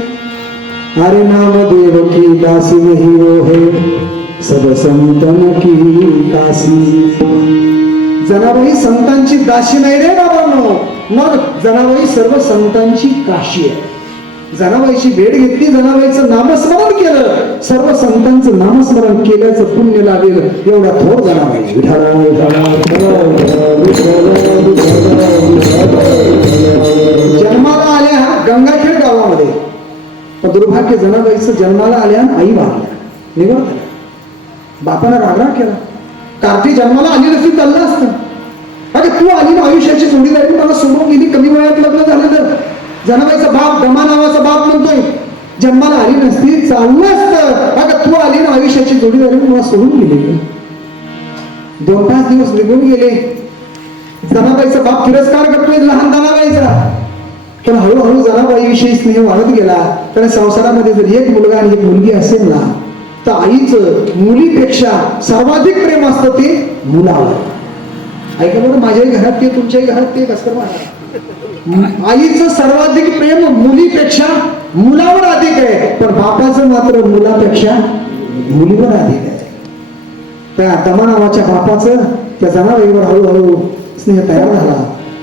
अरे नामदेव की दासी नहीं वो है सब संतन की काशी. जनाबाई संतांची दासी नाही रे बाबांनो. मग जनाबाई सर्व संतांची काशी आहे. जनाबाईची भेट घेतली, जनाबाईचं नामस्मरण केलं, सर्व संतांचं नामस्मरण केल्याचं पुण्य लागेल. एवढा थोर जनाबाई. जन्माला आल्या गंगाखेड गावामध्ये. दुर्भाग्य जनाबाईचं जन्माला आल्या आई वारल्या, निवड झाल्या. बापाला रागराग केला. कार्ती जन्माला आली नसती चाललं असतं. अरे तू आली ना आयुष्याची जोडीदारी मला सोडून गेली, कमी वयात लग्न झालं तर. जनाबाईचा बाप दमा नावाचा बाप म्हणतोय जन्माला आली नसती चाललं असतं. अगं तू आली ना आयुष्याची जोडीदारी मला सोडून गेली. 2-5 दिवस निघून गेले. जनाबाईचा बाप तिरस्कार करतोय लहान जनाबाईचा, पण हळूहळू जनाबाईविषयी स्नेह वाढत गेला. कारण संसारामध्ये जर एक मुलगा आणि एक मुलगी असेल ना, तर आईचं मुलीपेक्षा सर्वाधिक प्रेम असतं ते मुलावर. ऐका बरं, माझ्याही घरात ते, तुमच्याही घरात ते कसं म्हणा, आईचं सर्वाधिक प्रेम मुलीपेक्षा मुलावर अधिक आहे, पण बापाचं मात्र मुलापेक्षा मुलीवर अधिक आहे. त्या दमा नावाच्या बापाचं त्या जनाबाईवर हळूहळू स्नेह तयार झाला.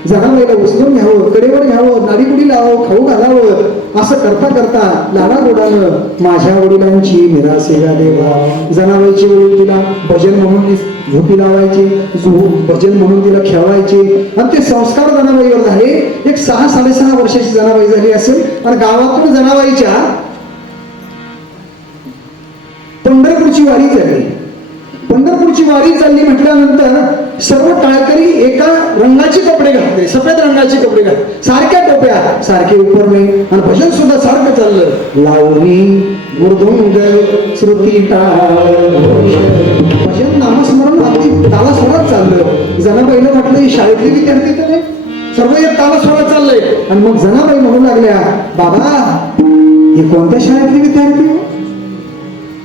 जनाबाईला उचलून घ्यावं, कडेवर घ्यावं, नाडीपुडी लावावं, खाऊ घालावं, असं करता करता लाडा गोडानं माझ्या वडिलांची निरासेवा देवा. जनाबाईची वडील तिला भजन म्हणून झोपी लावायचे, भजन म्हणून तिला खेळवायचे, आणि ते संस्कार जनाबाईवर झाले. एक 6-6.5 वर्षाची जनाबाई झाली असेल, आणि गावातून जनाबाईच्या पंढरपूरची वारी झाली. पंढरपूरची वारी चालली म्हटल्यानंतर सर्व टाळकरी एका रंगाचे कपडे घातले, सफेद रंगाचे कपडे घातले, सारख्या टोप्या, सारखे उपरणे, आणि भजन सुद्धा सारखं चाललं. लावणी मृदुंग श्रुती टाळ, भजन नामस्मरण अगदी तालास्वरात चाललं. जनाबाईला वाटलं ही शाळेतले विद्यार्थी तर नाही, सर्व एक तालास्वरात चाललंय. आणि मग जनाबाई म्हणू लागल्या, बाबा हे कोणत्या शाळेतले विद्यार्थी,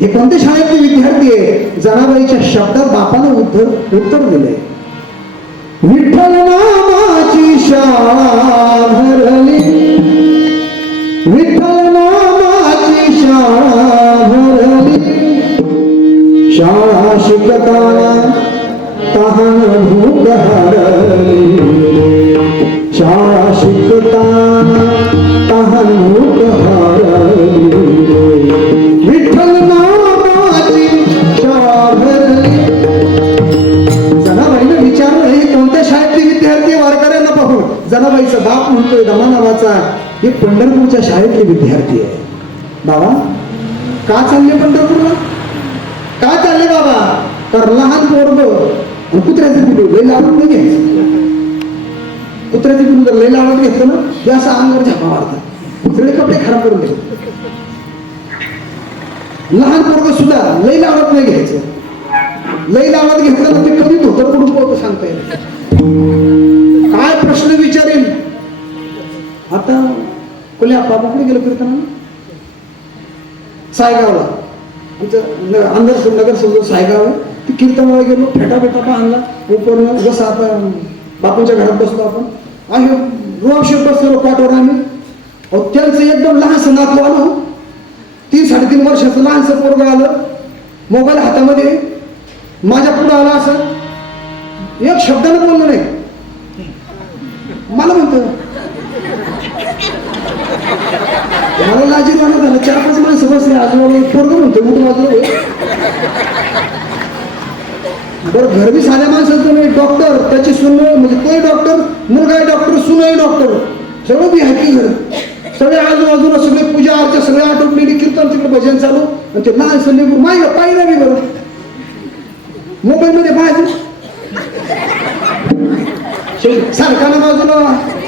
हे कोणत्या शाळेतले विद्यार्थी आहे? जनाबाईच्या शब्दात बापानं उत्तर दिलंय, विठ्ठल नामाची शाळा भरली, विठ्ठल नामाची शाळा भरली, शाळा शिकताना तहान भूक हरली, शाळा शिकताना तहान भूक हरली, विठ्ठल नामाची शाळा भरली. जनाबाईनं विचारलं, हे कोणत्या शाळेतले विद्यार्थी? वारकऱ्यांना पाहून जनाबाईचा बाप म्हणतोय दमा नावाचा, हे पंढरपूरच्या शाळेतले विद्यार्थी आहे. बाबा का चालले पंढरपूरला? का चालले बाबा? तर लहान पोरग कुत्र्याचे पिलू लई लावत नाही घ्यायचं. कुत्र्याचे पिलू जर लई लावत घेतलं ना, ते असं अंगावर झापा मारतात, सगळे कपडे खराब करून देतात. लहान पोरग सुद्धा लई लावत नाही घ्यायचं. लई लावत घेतलं ना, ते कधी धोतर पडून पोरग सांगता येईल, काय प्रश्न विचारेल. आता कोल्या बाबा कुठे गेलं कीर्तनाला? सायगावला. आमचं अंदर नगर समजून सायगाव आहे. ती कीर्तनाला गेलो, फेटा बेटा आणला उपरनं, जसं आता बापूंच्या घरात बसलो आपण, आहे रोबशेट बसलो पाठवर आम्ही. त्यांचं एकदम लहानसं नातू आलं, 3-3.5 वर्षाचं लहानसं पोरगं आलं, मोबाईल हातामध्ये, माझ्या पुढे आला, असं एक शब्दानं बोललं नाही. मला म्हणतो, मला लाजीरवाणं झालं. 4-5 माणसं बसले, आजूबाजूला पोरगं म्हणतो मोठं बाजूला. बरं घर बी साध्या माणसाचं नाही, डॉक्टर, त्याची सून म्हणजे तोही डॉक्टर, मुलगा डॉक्टर, सूनही डॉक्टर, सगळं बी आहे घर. सगळे आजूबाजूला सगळे पूजा अर्चा सगळे आटोपलेली, कीर्तन तिकडे भजन चालू, आणि ते लहान संदीप माहिती पाहिजे नाही बरं मोबाईल मध्ये पाहायचं. सारखाना बाजूला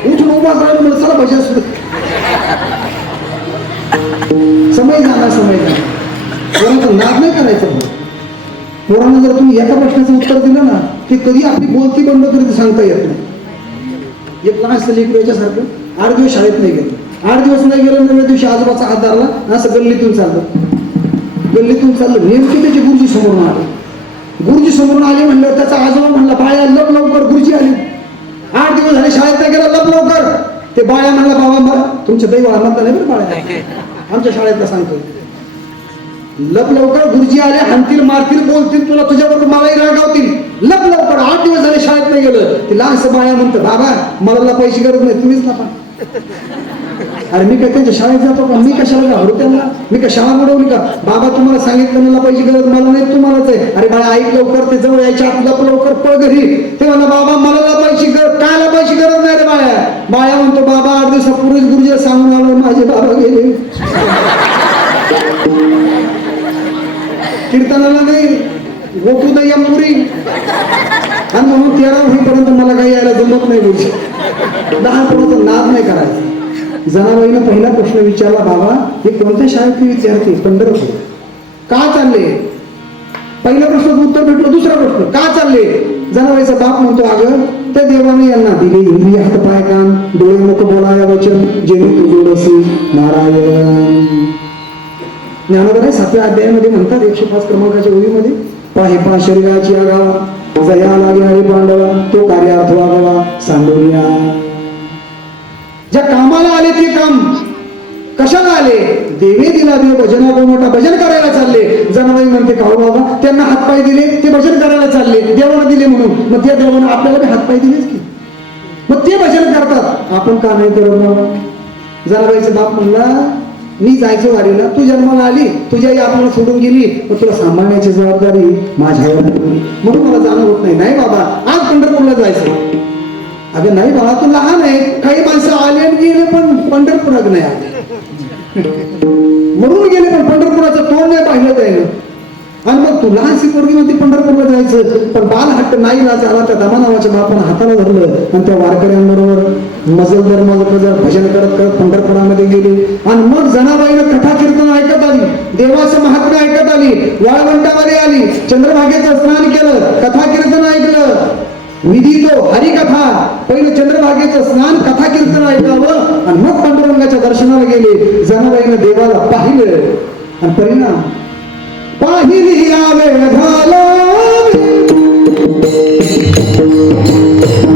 उठून उभा करायला म्हणजे चला भजन सुरू. समय झाला, समय झाला. पोरांचा नाद नाही करायचा. पोरांना जर तुम्ही एका प्रश्नाचं उत्तर दिलं ना, ते कधी आपली बोलती बंद करीत सांगता येत नाही. एक लहान लेकरू याच्यासारखं 8 दिवस शाळेत नाही गेलं. 8 दिवस नाही गेलं, 9व्या दिवशी आजोबाचा हात धरला, असं गल्लीतून चाललं. नेमकी त्याची गुरुजी समोरून आले. गुरुजी समोरून आले म्हणलं, त्याचा आजोबा म्हणला, बाळ्या लप लवकर. गुरुजी आले. 8 दिवस झाले शाळेत नाही गेला, लप लवकर. ते बाळ्या म्हणला, बाबा मला तुमच्या दैवाळा म्हणता नाही बरं बाळ्या, आमच्या शाळेतला सांगतोय, लप लवकर. गुरुजी आले, हाणतील, मारतील, बोलतील तुला, तुझ्याबरोबर मलाही रागावतील, लप लवकर. 8 दिवस झाले शाळेत नाही गेलं. ते लहानसं बाळ्या म्हणतं, बाबा मला लपायची गरज नाही, तुम्हीच लपा. अरे मी काय त्यांच्या शाळेत जातो का? मी कशाला घाबरू त्यांना? मी काय शाळा बुडवली का? बाबा तुम्हाला सांगितलं मला पाहिजे गरज मला नाही, तुम्हालाच आहे. अरे बाळा ऐक लवकर, ते जवळ यायच्या आत लप लवकर पळ घरी. ते म्हणा, बाबा मला लपायची काय लपायची गरज नाही रे बाळ्या. बाळ्या म्हणतो, बाबा 8 दिवसापूर्वीच गुरुजीला सांगून आलो, माझे बाबा गेले. कीर्तनाला नाही, गोटू दय्यम पुरी, आणि म्हणून 13 होईपर्यंत मला काही यायला जमत नाही. गुरुजी लहानपणाचा नाद नाही करायचा. जनाबाईनं पहिला प्रश्न विचारला, बाबा हे कोणत्या शाळेतले विद्यार्थी? पंढरपूर. का चालले? पहिल्या प्रश्नाचं उत्तर भेटलं. दुसरा प्रश्न, का चालले? जनाबाईचा बाप म्हणतो, अगं त्या देवाने यांना दिले इंद्रिय, हात पाय कान, डोळे मुख बोलाया वचन, जेणे तुझोडसी नारायण. ज्ञानोबा 7व्या अध्यायामध्ये म्हणतात 105 क्रमांकाच्या ओळीमध्ये, पाहे पा शरीराची आगावा, जया लागे हरी पांडवा, तो कार्यार्थ वागावा सांडोनिया. ज्या कामाला आले ते काम कशाला आले? देवे दिला देव भजना मोठा, भजन करायला चालले. जनाबाई म्हणते, का बाबा त्यांना हातपाय दिले, ते भजन करायला चालले, देवाला दिले म्हणून. मग त्या देवानं आपल्याला बी हातपाय दिलेच की, मग ते भजन करतात, आपण का नाही करत बाबा? जनाबाईचा बाप म्हणला, मी जायचं वारीला, तू जन्माला आली, तुझी आई आपल्याला सोडून गेली, मग तुला सांभाळण्याची जबाबदारी माझ्यावर, म्हणून मला जाणं होत नाही. नाही बाबा, आज पंढरपूरला जायचं. अगं नाही बाबा, तू लहान आहे, काही माणसं आले आणि गेले पण पंढरपुरात नाही आले, म्हणून गेले, पण पंढरपुराचं तोंड नाही पाहिलं त्यानं. आणि मग तू लहानशी पोरगी म्हणते पंढरपूरला जायचं, पण बाल हट्ट नाही झाला. त्या दमा नावाच्या बापानं हाताला धरलं आणि त्या वारकऱ्यांबरोबर मजल भजन करत करत पंढरपुरामध्ये गेले. आणि मग जनाबाईनं कथा कीर्तन ऐकत आली, देवाचं महात्म्य ऐकत आली, वाळवंटामध्ये आली, चंद्रभागेचं स्नान केलं, कथा कीर्तन ऐकलं, विधी तो हरिकथा. पहिलं चंद्रभागेचं स्नान, कथा कीर्तन ऐकावं आणि मग पांडुरंगाच्या दर्शनाला गेले. जनाबाईनं देवाला पाहिलं आणि परिणाम पाहिली आवे झाला,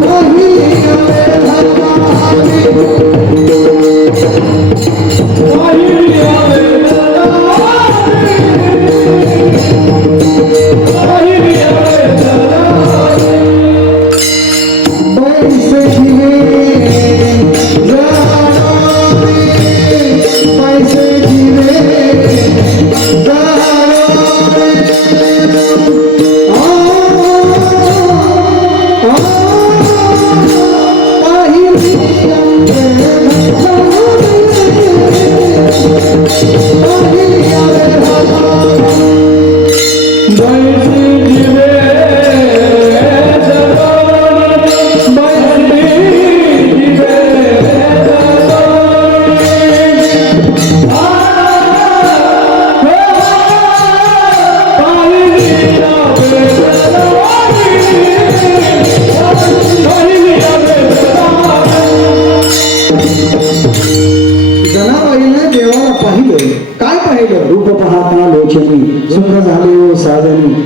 पाहिली आवे झाला, पाहिली आवे झाला, पाहिली आवे झाला. पैसे दिले पैसे दिले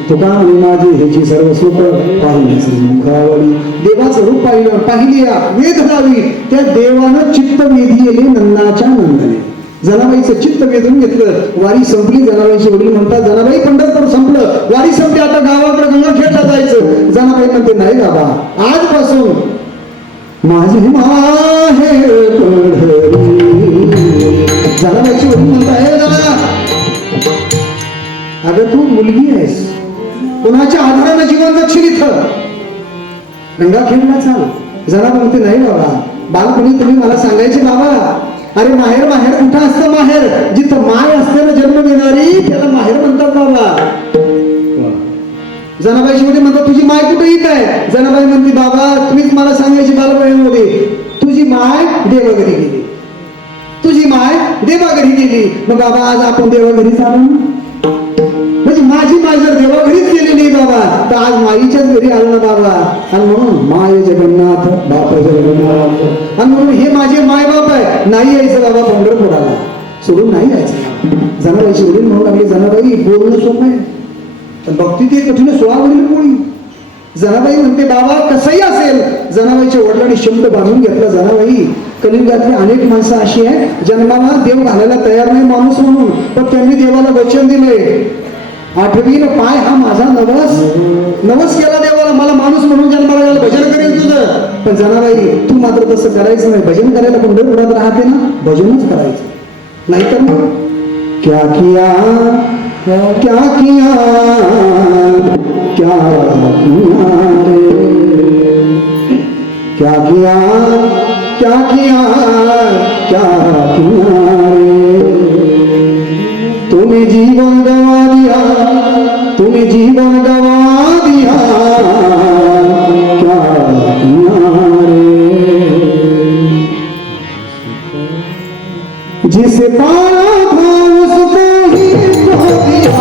तुका माझी ह्याची सर्व सुख पाहिली मुखावळी. देवाचं रूप पाहिलं, पाहिली वेद लावी, त्या देवानं चित्त वेधीले नंदाच्या नंदने. जनाबाईचं चित्त वेधून घेतलं. वारी संपली. जनाबाईचे वडील म्हणतात, जनाबाई पंढरपूर संपलं, वारी संपली, आता गावाकडे गंगाखेडला जायचं. जनाबाई म्हणते, नाही बाबा, आजपासून माझी माहेर पंढरी. जनाबाईचे वडील म्हणतात, हे जरा, अगं तू मुलगी आहेस, कोणाच्या आधारानं जीवन जगशील इथं, गंगाखेडला चाल. जरा म्हणते, नाही बाबा, बालपणी तुम्ही मला सांगायचे बाबा, अरे माहेर माहेर कुठं असतं? माहेर जिथं माय असते ना जन्म देणारी, त्याला माहेर म्हणतात बाबा. जनाबाई शेवटी म्हणतात, तुझी माय कुठे येत आहे? जनाबाई म्हणते, बाबा तुम्हीच मला सांगायची बालपणीमध्ये, तुझी माय देवघरी गेली, तुझी माय देवाघरी गेली. मग बाबा आज आपण देवाघरी चालू, म्हणजे माझी माय जर देवाघरीच गेली नाही बाबा, तर आज माईच्याच घरी आलो ना बाबा. आणि म्हणून माय जगन्नाथ बाप जगन्नाथ, आणि म्हणून हे माझे माय बाप आहे, नाही यायचं बाबा पंढरपुराला, सोडून नाही यायचं. जनाबाईची वडील म्हणू लागले, जनाबाई बोलणं सोपं आहे, पण भक्ती ते कठीण सोळावरील पोळी. जनाबाई म्हणते, बाबा कसंही असेल. जनाबाईच्या वडिलांनी शब्द बांधून घेतला, जनाबाई कलिंगातली अनेक माणसं अशी आहेत, जन्माला देव घालायला तयार नाही माणूस म्हणून, पण त्यांनी देवाला वचन दिले, आठवीन पाय हा माझा नवस केला देवाला, मला माणूस म्हणून जन्माला गेला, भजन करेल तुझं. पण जनाबाई तू मात्र तसं करायचं नाही, भजन करायला पंढरपुरात राहते ना, भजनच करायचं, नाहीतर मग क्या किया क्या किया क्या किया रे, क्या किया क्या किया क्या किया रे. तूने जीवन गवा दिया, तूने जीवन गवा दिया, क्या किया रे. जिसे पाया था उसको ही खो दिया.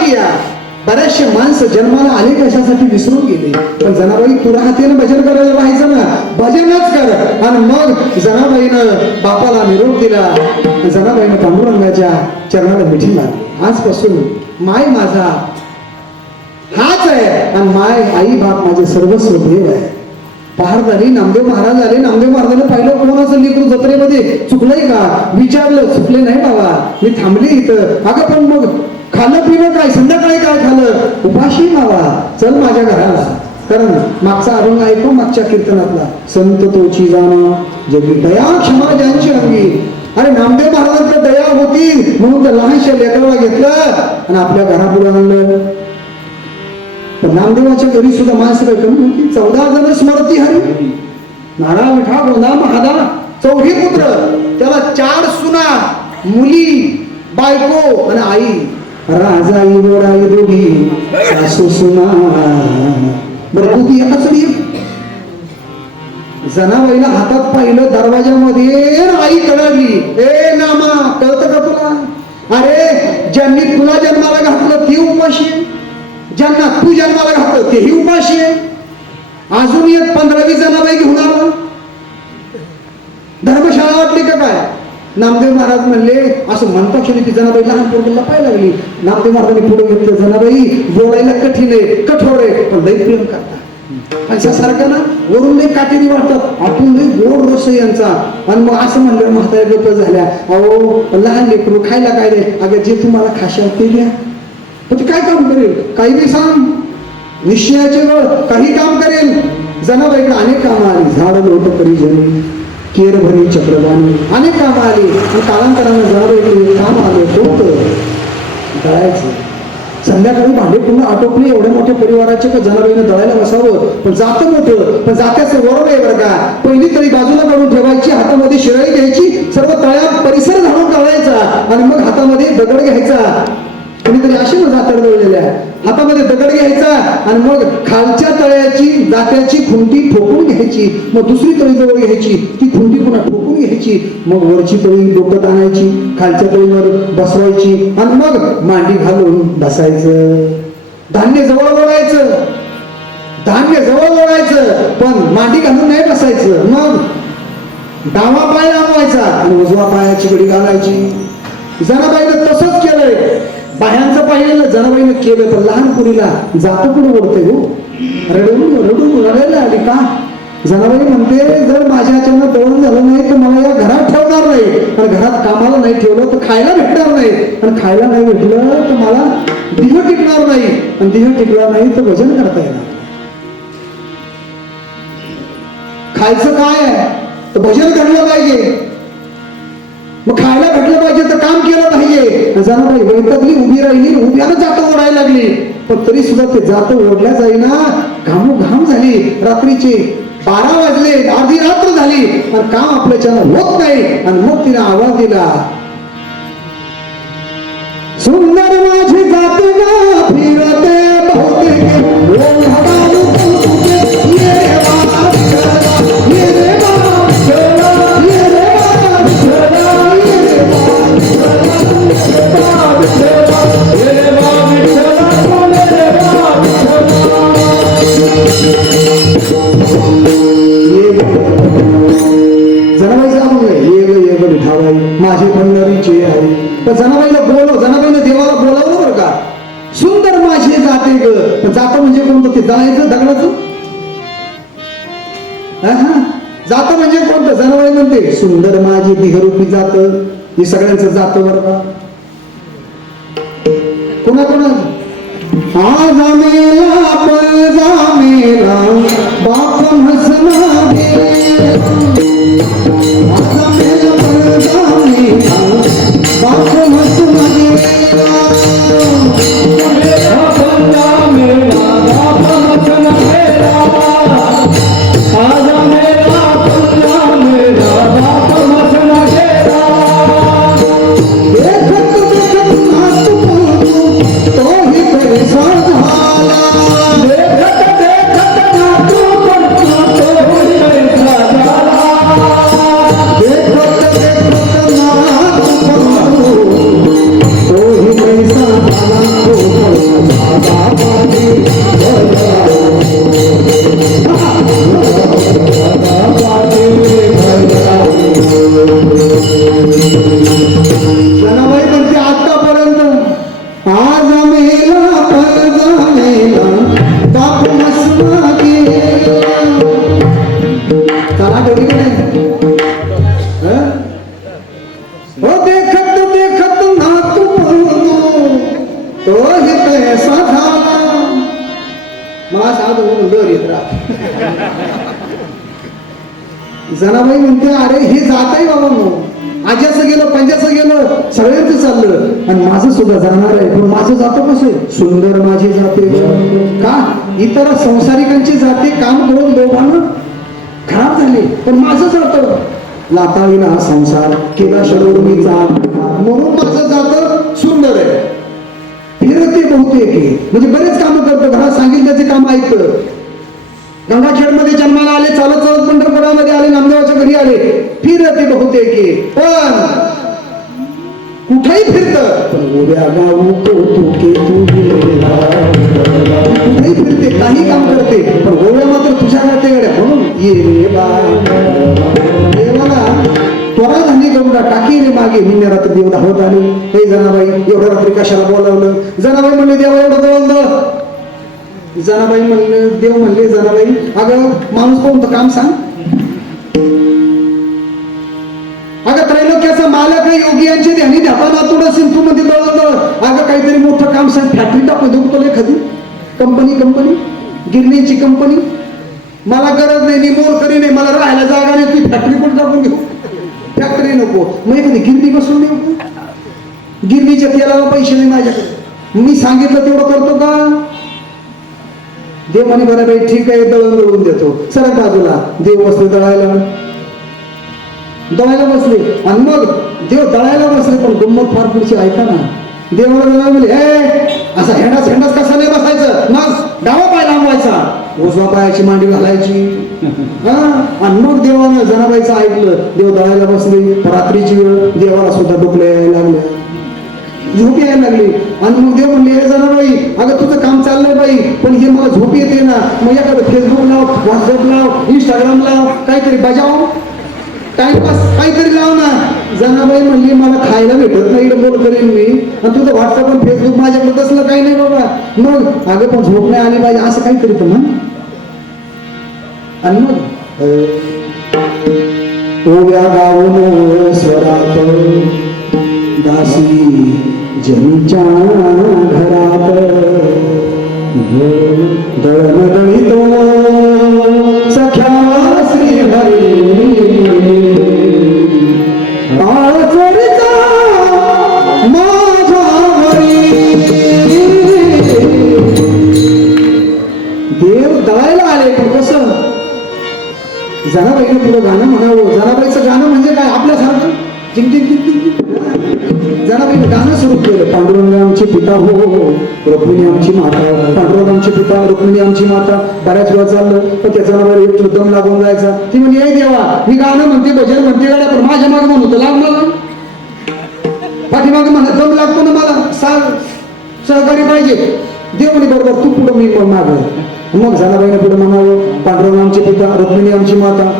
किया. बऱ्याचशे माणसं जन्माला आले कशासाठी विसरून गेले. पण जनाबाई तुला हातीनं भजन करायला राहायचं ना, भजनच कर. आणि मग जनाबाईनं बापाला निरोप दिला. जनाबाईनं पांडुरंगाच्या चरणाला मिठी मारली. आजपासून माय माझा हाच आहे आणि माय आई बाप माझे सर्वस्व देव आहे. पहार झाली, नामदेव महाराज आले. नामदेव महाराजांनी पाहिलं कोणाचं लेकरू जत्रेमध्ये चुकलंय का विचारलं. चुकले नाही बाबा, मी थांबले इथं. अगं पण मग खाल्लं पिणं काय, संध्याकाळी काय खाल्लं? उपाशी बाबा, चल माझ्या घराला. कारण मागचा अभंग ऐकू, मागच्या कीर्तनातला. संत तोची जाणा जगी दया क्षमा ज्यांची अंगी. अरे नामदेव महाराजांकडे दया होती म्हणून त्या लहानशा लेकराला घेतलं आणि आपल्या घरापुढे आणलं. पण नामदेवाच्या घरी सुद्धा माणसं काय कमी होती. 14 जण स्मरती हरी. नारा मिठा गोंदा महादा 4 पुत्र. त्याला 4 सुना, मुली, बायको आणि आई. राजाई वडाई दोघी सासू सुना. बरं तू एकाच जनाबाईला हातात पाहिलं दरवाजामध्ये आई तडकली. ए नामा, कळतं का तुला? अरे ज्यांनी तुला जन्माला घातलं ती उपाशी आहे, ज्यांना तू जन्माला घातलं तेही उपाशी आहे. अजून एक 15-20 जनाबाई घेऊन आला. धर्मशाळा वाटली का काय? नामदेव महाराज म्हणले, असं म्हणतो क्षणी ती जनाबाई लहान पोरगीला पाहायला लागली. नामदेव महाराजांनी पुढे घेतलं. जनाबाई बोलायला कठीण आहे, कठोर आहे, पण लई प्रेम करतात. सारखं ना वरून लई काटेरी वाटतात, आतून लई गोड रस यांचा. आणि मग असं म्हणलं म्हाताऱ्या गप्प झाल्या. अहो लहान लेकरू खायला काय रे? अगं जे तुम्हाला खाशाल ते घ्या. पण ते काय काम करेल? काही बी सांग, निश्चयाचे वेळ काही काम करेल. जनाबाईकडे अनेक कामं आली. झाड लोट परिजनी, केर भरी चक्रवाणी, अनेक कामं आली. आणि कालांतरानं जनाबाईकडे काम आलं होतं दळायचं. संध्याकाळी भांडे पुन्हा आटोपले. एवढ्या मोठ्या परिवाराचे का जनाबाईनं दळायला बसावं. पण जातं मोठं, पण जात्याचं वरण आहे बरं का. पहिली तरी बाजूला काढून ठेवायची, हातामध्ये शिराई घ्यायची, सर्व तळ्या परिसर झाडून काढायचा आणि मग हातामध्ये दगड घ्यायचा. कोणीतरी अशी ना जात्यावर दळलेल्या हातामध्ये दगड घ्यायचा आणि मग खालच्या तळ्याची जात्याची खुंटी ठोकून घ्यायची. मग दुसरी तळी जवळ घ्यायची, ती खुंटी पुन्हा ठोकून घ्यायची. मग वरची तळी डोकत आणायची, खालच्या तळीवर बसवायची आणि मग मांडी घालून बसायचं. धान्य जवळ ओढायचं, धान्य जवळ ओढायचं, पण मांडी घालून नाही बसायचं. मग डावा पाय लावायचा आणि उजवा पायाची घडी घालायची. जनाबाईनं तसंच केलंय. बाह्यांचं पाहिलं जनाबाईनं केलं, तर लहान पुरीला जातं पुढे ओढते हो. रडून रडायला आली का? जनाबाई म्हणते, जर माझ्याच्यानं दळण झालं नाही तर मला या घरात ठेवणार नाही, आणि घरात कामाला नाही ठेवलं तर खायला भेटणार नाही, आणि खायला नाही भेटलं तर मला देह टिकणार नाही, आणि देह टिकणार नाही तर वजन करता येणार. खायचं काय आहे तर भजन घडलं पाहिजे. मग खायला भेटलं पाहिजे तर काम केलं पाहिजे. जनाबाई वैतागली, उभी राहिली, उभ्यानं जातं ओढायला लागली. पण तरी सुद्धा ते जातं ओढल्या जाईना. घामोघाम झाली. रात्रीचे 12 वाजले, अर्धी रात्र झाली आणि काम आपल्याच्यानं होत नाही. आणि मग तिने आवाज दिला, सुंदर माझी जाते ना फिरते बहुतेक माझी पंढरीची आहे. पण जनाबाईला बोलव, जनाबाईला देवाला बोलावलं बरं का. सुंदर माझे जाते ग. पण जातं म्हणजे कोणतं? ते दळायचं दगडाचं. जातं म्हणजे कोणतं? जनाबाई म्हणते सुंदर माझी देहरूपी जात. हे सगळ्यांचं जातं बरं का. कोणा आज मेला पण जामेला बाप हसना दे. पैसा जनाबाई म्हणते आतापर्यंत आज मेला परजा मेला बाप मसमा गेला. चला ठेवली का नाही? हो देखत देखत नातू तो ही कैसा झाला. मला साध होऊन डर येत जनाबाई म्हणते अरे हे जाताही बाबा नो आज्याचं गेलं पंजाचं गेलं सगळ्यांचं चाललं आणि माझं सुद्धा जाणार आहे. पण माझं जातं कसं सुंदर माझी जाते का इतर संसारिकांची जाते काम करून दोघांना खराब झाले पण माझं जातं लाताळीला हा संसार केला शरोमीचा म्हणून माझं जातं सुंदर आहे. फिरते बहुतेक म्हणजे बरेच काम करतं घरात सांगितलं त्याचे काम ऐकतं. गंगाखेडमध्ये जन्माला आले चालत चालत पंढरपुरामध्ये आले नामदेवाच्या घरी आले फिरते बहुतेक पण कुठेही फिरत पण उद्या गाऊ कुठेही फिरते काही काम करते पण गोव्या मात्र तुझ्या राहते गड्या म्हणून ये बा देवाला त्वरा झाली गौडा टाकी रे मागे निम्या रात्री देव धावत आले. हे जनाबाई एवढ्या रात्री कशाला बोलावलं. जनाबाई म्हणले देवा एवढं बोलवलं. जनाबाई म्हणले देव म्हणले जनाबाई अगं माणूस कोणतं काम सांग. अगं त्रैलोक्याचा मालक योगी यांचे ध्यानी ध्यापा नातूड असेल तू मध्ये दळलं. अगं काहीतरी मोठं काम सांग. फॅक्टरी टाकू देऊ तुला एखादी कंपनी गिरणीची कंपनी. मला गरज नाही निमोल करी नाही मला राहायला जागा नाही ती फॅक्टरी पण टाकून घेऊ. फॅक्टरी नको मग एखादी गिरणी बसून देऊ. गिरणीच्या तेलाला पैसे नाही माझ्याकडे मी सांगितलं तेवढं करतो का. देव म्हणे बरं ठीक आहे दळून देतो. सरळ बाजूला देव बसले दळायला बसले आणि मग देव दळायला बसले पण गंमत फार पुढची ऐका ना. देवाला दळायला म्हणले हे असा हेंडास कसा नाही बसायचं मग डावा पाय लांबवायचा उजवा पायाची मांडी घालायची. आणि मग देवानं जनाबाईचं ऐकलं. देव दळायला बसले रात्रीची वेळ देवाला सुद्धा डोकल्या यायला लागल्या झोप यायला लागली आणि मग देव म्हणले हे जनाबाई अगं तुझं काम चाललंय बाई पण हे मला झोप येते ना मग एखादं फेसबुक लाव व्हॉट्सअप लाव इंस्टाग्राम लाव काहीतरी बजाव टाइमपास काहीतरी लाव ना. जनाबाई म्हणली मला खायला भेटत नाही बोल करेन मी आणि तुझं व्हॉट्सअप आणि फेसबुक माझ्याकडे तसलं काही नाही बाबा. मग अगं पण झोप नाही आली पाहिजे असं काहीतरी तर म्हण. आणि मग ओव्या गाऊन स्वरात दासी जमीच्या घरात दळण गणितो सख्या श्री हरी आचरिता माझ्या हरी. देव दळायला आले पण कसं जनाबाईने पुढं गाणं म्हणावं. जनाबाईचं गाणं म्हणजे काय आपल्यासारखं जिंक जनाबाईने गाणं सुरू केलं. पांडुरंग आमची पिता हो रुक्मिणी आमची माता. पांडुरंग आमची पिता रुक्मिणी आमची माता. बऱ्याच वेळा चाललं पण त्या जनाबाई एक शुद्धम लागून जायचा. ती म्हणजे हे देवा मी गाणं म्हणते भजन म्हणते गाड्या पण माझ्या मागे म्हणून होतं लाग मला पाठीमागे म्हणत दम लागतो ना मला सहकारी पाहिजे. देव म्हणे बरोबर तू पुढं मी माग. मग जनाबाईने पुढे म्हणावं पांडुरंग आमचे पिता रुक्मिणी आमची माता.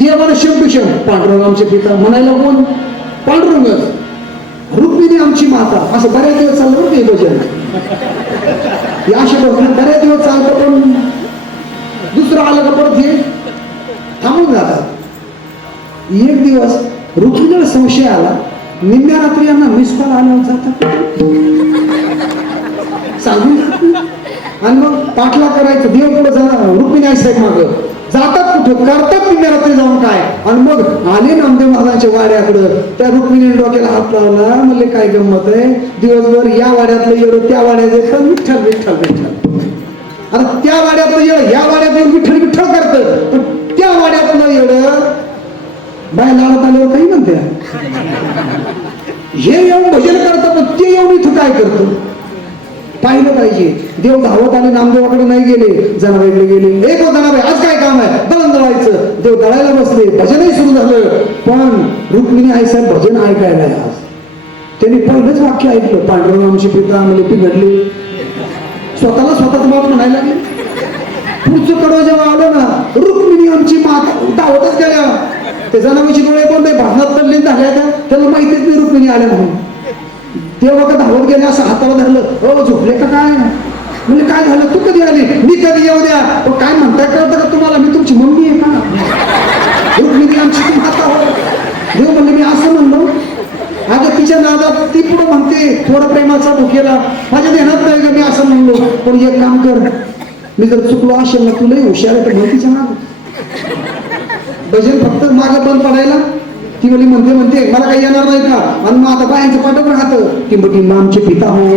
देवाला शब्दशम पांडुरंग आमचे पिता म्हणायला कोण पांडुरंगच. रुक्मिणी आमची माता असं बऱ्याच दिवस चाललं बरं ते भजन. असे बऱ्याच दिवस चालतं पण दुसरं आलं का परत हे थांबून जातात. एक दिवस रुक्मिणीला संशय आला. निम्म्या रात्री यांना मिस कॉल आल्यावर जातात सांगून आणि मग पाठला करायचं. देव पुढे जाणार रुक्मिणी आई साहेब माग जातात कुठं करतात निम्म्या रात्री जाऊन काय. आणि मग आले नामदेव महाराजांच्या वाड्याकडं. त्या रुक्मिणीने डोक्याला हात लावला म्हणले काय गंमत आहे दिवसभर या वाड्यातलं येणं त्या वाड्यात पण विठ्ठल विठ्ठल विठ्ठल. आता त्या वाड्यातलं येणं या वाड्यात विठ्ठल विठ्ठल करतं पण त्या वाड्यातलं येणं बाय लाडत आल्यावर काही म्हणते हे येऊन भजन करतं पण ते येऊन इथं काय करतं पाहिलं पाहिजे. देव धावत आले नामदेवाकडे नाही गेले जनाबाईकडे गेले. एक हो जनाबाई आज काय काम आहे दळण दळायचं. देव दळायला बसले भजनही सुरू झालं पण रुक्मिणी आई साहेब भजन ऐकायला आज त्यांनी पहिलंच वाक्य ऐकलं पांडुरंग आमची पिता आम्हाला पिघडली. स्वतः बाप म्हणायला लागले. पुढचं कडवं जेव्हा आलं ना, रुक्मिणी आमची माता धावतच गेल्या. ते जनाबाईचे डोळे पण ते भाजनात पडले झाल्या का त्याला माहितीच नाही रुक्मिणी आल्या म्हणून. तेव्हा का धावत गेले असं हाताला धरलं. हो झोपले का काय म्हणजे काय झालं तू कधी आली मी कधी येऊ द्या. काय म्हणताय कळतं का तुम्हाला मी तुमची मम्मी आहे का. रुक्मिणी आमची ती माता हो. देव म्हणले मी असं म्हणलो. अगं तिच्या नादात ती पुढे म्हणते थोडं प्रेमाचा भुकेला माझ्या ध्यानात नाही ग मी असं म्हणलो. पण एक काम कर मी जर चुकलो असेल ना तुलाही हुशार आहे तर म्हण तिच्या नाद भजन फक्त मागं बंद पडायला. ती मुली म्हणते मला काही येणार नाही का. आणि मग आता बायांचं पाठवून राहतं टिंबटिंब आमचे पिता हो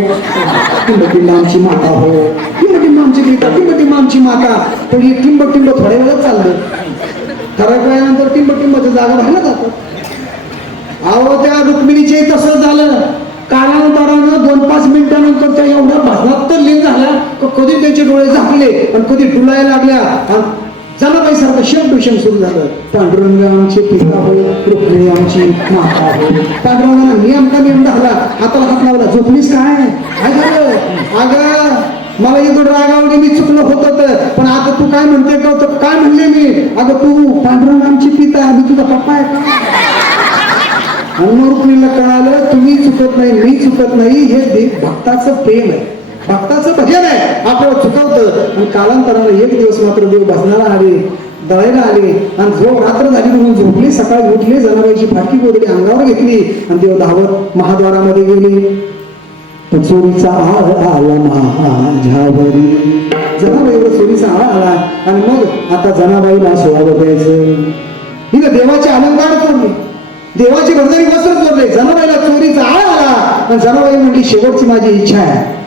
टिंबटिंब आमची माता हो टिंबटिंब आमची पिता टिंबटिंब आमची माता. पण हे टिंबटिंब थोड्या वेळात चाललं. ठराविक वेळानंतर टिंबटिंबाच्या जागा व्हायला जातात. अहो त्या रुक्मिणीचे तसं झालं. कालांतरानं 2-5 मिनिटानंतर त्या एवढ्या भाजनात तर लीन झाला कधी त्यांचे डोळे झाकले आणि कधी डुलायला लागल्या. जनाबाई सारखं शेम टू शेम सुरू झालं. पांडुरंग आमचे पिता हो रुक्मिणी आमची माता हो. पांडुरंगानं नियम झाला. हाताला हात लावला. झोपलीस काय झालं. अगं मला इथून रागावली मी चुकलं होतं पण आता तू काय म्हणते का काय म्हणले मी. अगं तू पांडुरंग आमची पिता मी तुझा पप्पा आहे का. आणि रुक्मिणीला कळालं तुम्ही चुकत नाही मी चुकत नाही. हे भक्ताचं प्रेम आहे भक्ताचं भजन आहे. आपल्याला चुकवतं. आणि कालांतरानं एक दिवस मात्र देव भजनाला आले दळायला आले आणि झोप रात्र झाली म्हणून झोपली. सकाळी उठले जनाबाईची फाटकी गोदडी अंगावर घेतली आणि देव धावत महाद्वारामध्ये गेले. पण चोरीचा आळ आला माझ्यावरी. जनाबाईवर चोरीचा आळ आला आणि मग आता जनाबाईला सोडावं द्यायचं. हिनं देवाचे अलंकार चोरले देवाची गर्दनी वस्त्र चोरले. जनाबाईला चोरीचा आळ आला आणि जनाबाई म्हणली शेवटची माझी इच्छा आहे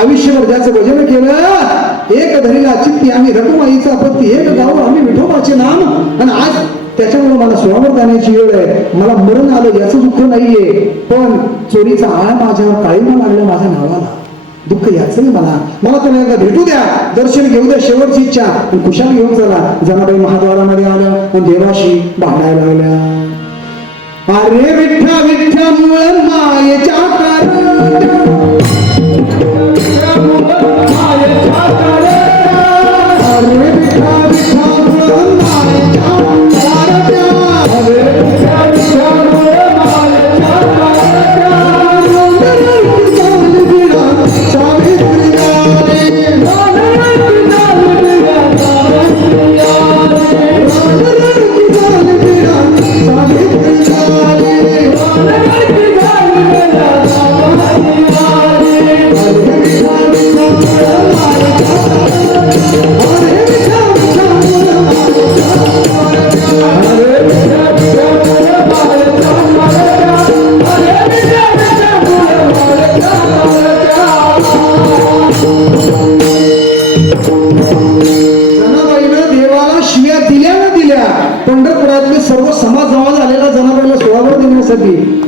आयुष्यभर ज्याचं भजन केलं एक धरीला चित्ती आम्ही रघुमाईचा पत्ती एक गाव आम्ही विठोबाचे नाम. आणि आज त्याच्यामुळे मला स्वावर जाण्याची वेळ आहे. मला मरण आलं याचं दुःख नाहीये पण चोरीचा आळ माझ्यावर काळीमा लागला माझ्या नावाला दुःख याचं मला तर एकदा भेटू द्या दर्शन घेऊ द्या शेवटची इच्छा. पण कुशाल घेऊन चला. जनाबाई महाद्वारामध्ये आल्या आणि देवाशी भांडायला लागल्या. अरे विठ्ठा विठ्ठा मुळ मायेच्या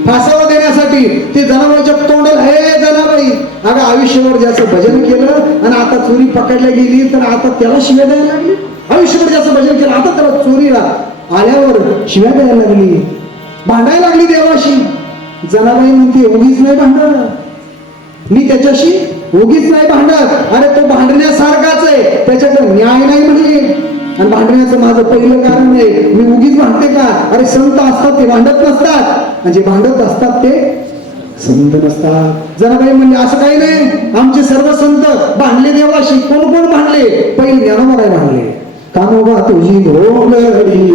फासावर देण्यासाठी ते जनाबाईच्या तोंडाला हे जनाबाई अगं आयुष्यभर ज्याचं भजन केलं आणि आता चोरी पकडल्या गेली तर आता त्याला शिव्या द्यायला लागली. आयुष्यभर ज्याचं भजन केलं आता त्याला चोरीला आल्यावर शिव्या द्यायला लागली भांडायला लागली देवाशी. जनाबाई म्हणते उगीच नाही भांडत मी त्याच्याशी उगीच नाही भांडत. अरे तो भांडण्यासारखाच आहे त्याच्याकडे न्याय नाही म्हणजे. आणि भांडण्याचं माझं पहिलं कारण आहे मी उगीच भांडते का. अरे संत असतात ते भांडत नसतात आणि जे भांडत असतात ते संत नसतात. जनाबाई म्हणजे असं काही नाही आमचे सर्व संत भांडले देवाशी. कोण कोण भांडले पहिले ज्ञानोबा भांडले. कानोबा तुझी घोंगडी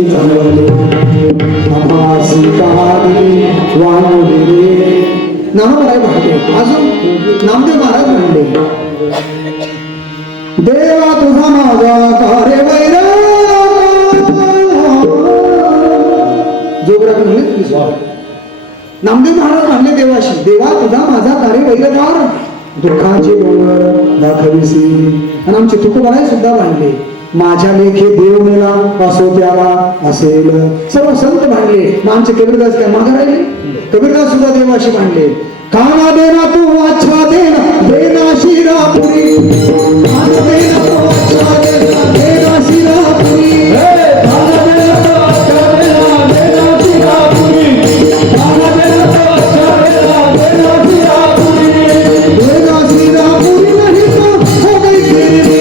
ज्ञानोबा भांडले. अजून नामदेव महाराज भांडले. देवा तुझा माझा कार्य वैरा नामदेव महाराज म्हणले देवाशी देवा तुझा माझा कार्य वैरदार दुःखाचे डोंगर दाखविसी. आणि आमचे तुकोबाराय सुद्धा भांडले. माझ्या लेखे देव मेला असो त्याला असेल. सर्व संत भांडले. मग आमचे कबीरदास काय मागे राहिले. कबीरदास सुद्धा देवाशी भांडले. काना देना तू अच्छा देना देना शिरापुरी काना देना तू अच्छा देना देना शिरापुरी काना देना तू अच्छा देना देना शिरापुरी काना देना तू अच्छा देना देना शिरापुरी देना शिरापुरी नहीं तो हो गई तेरी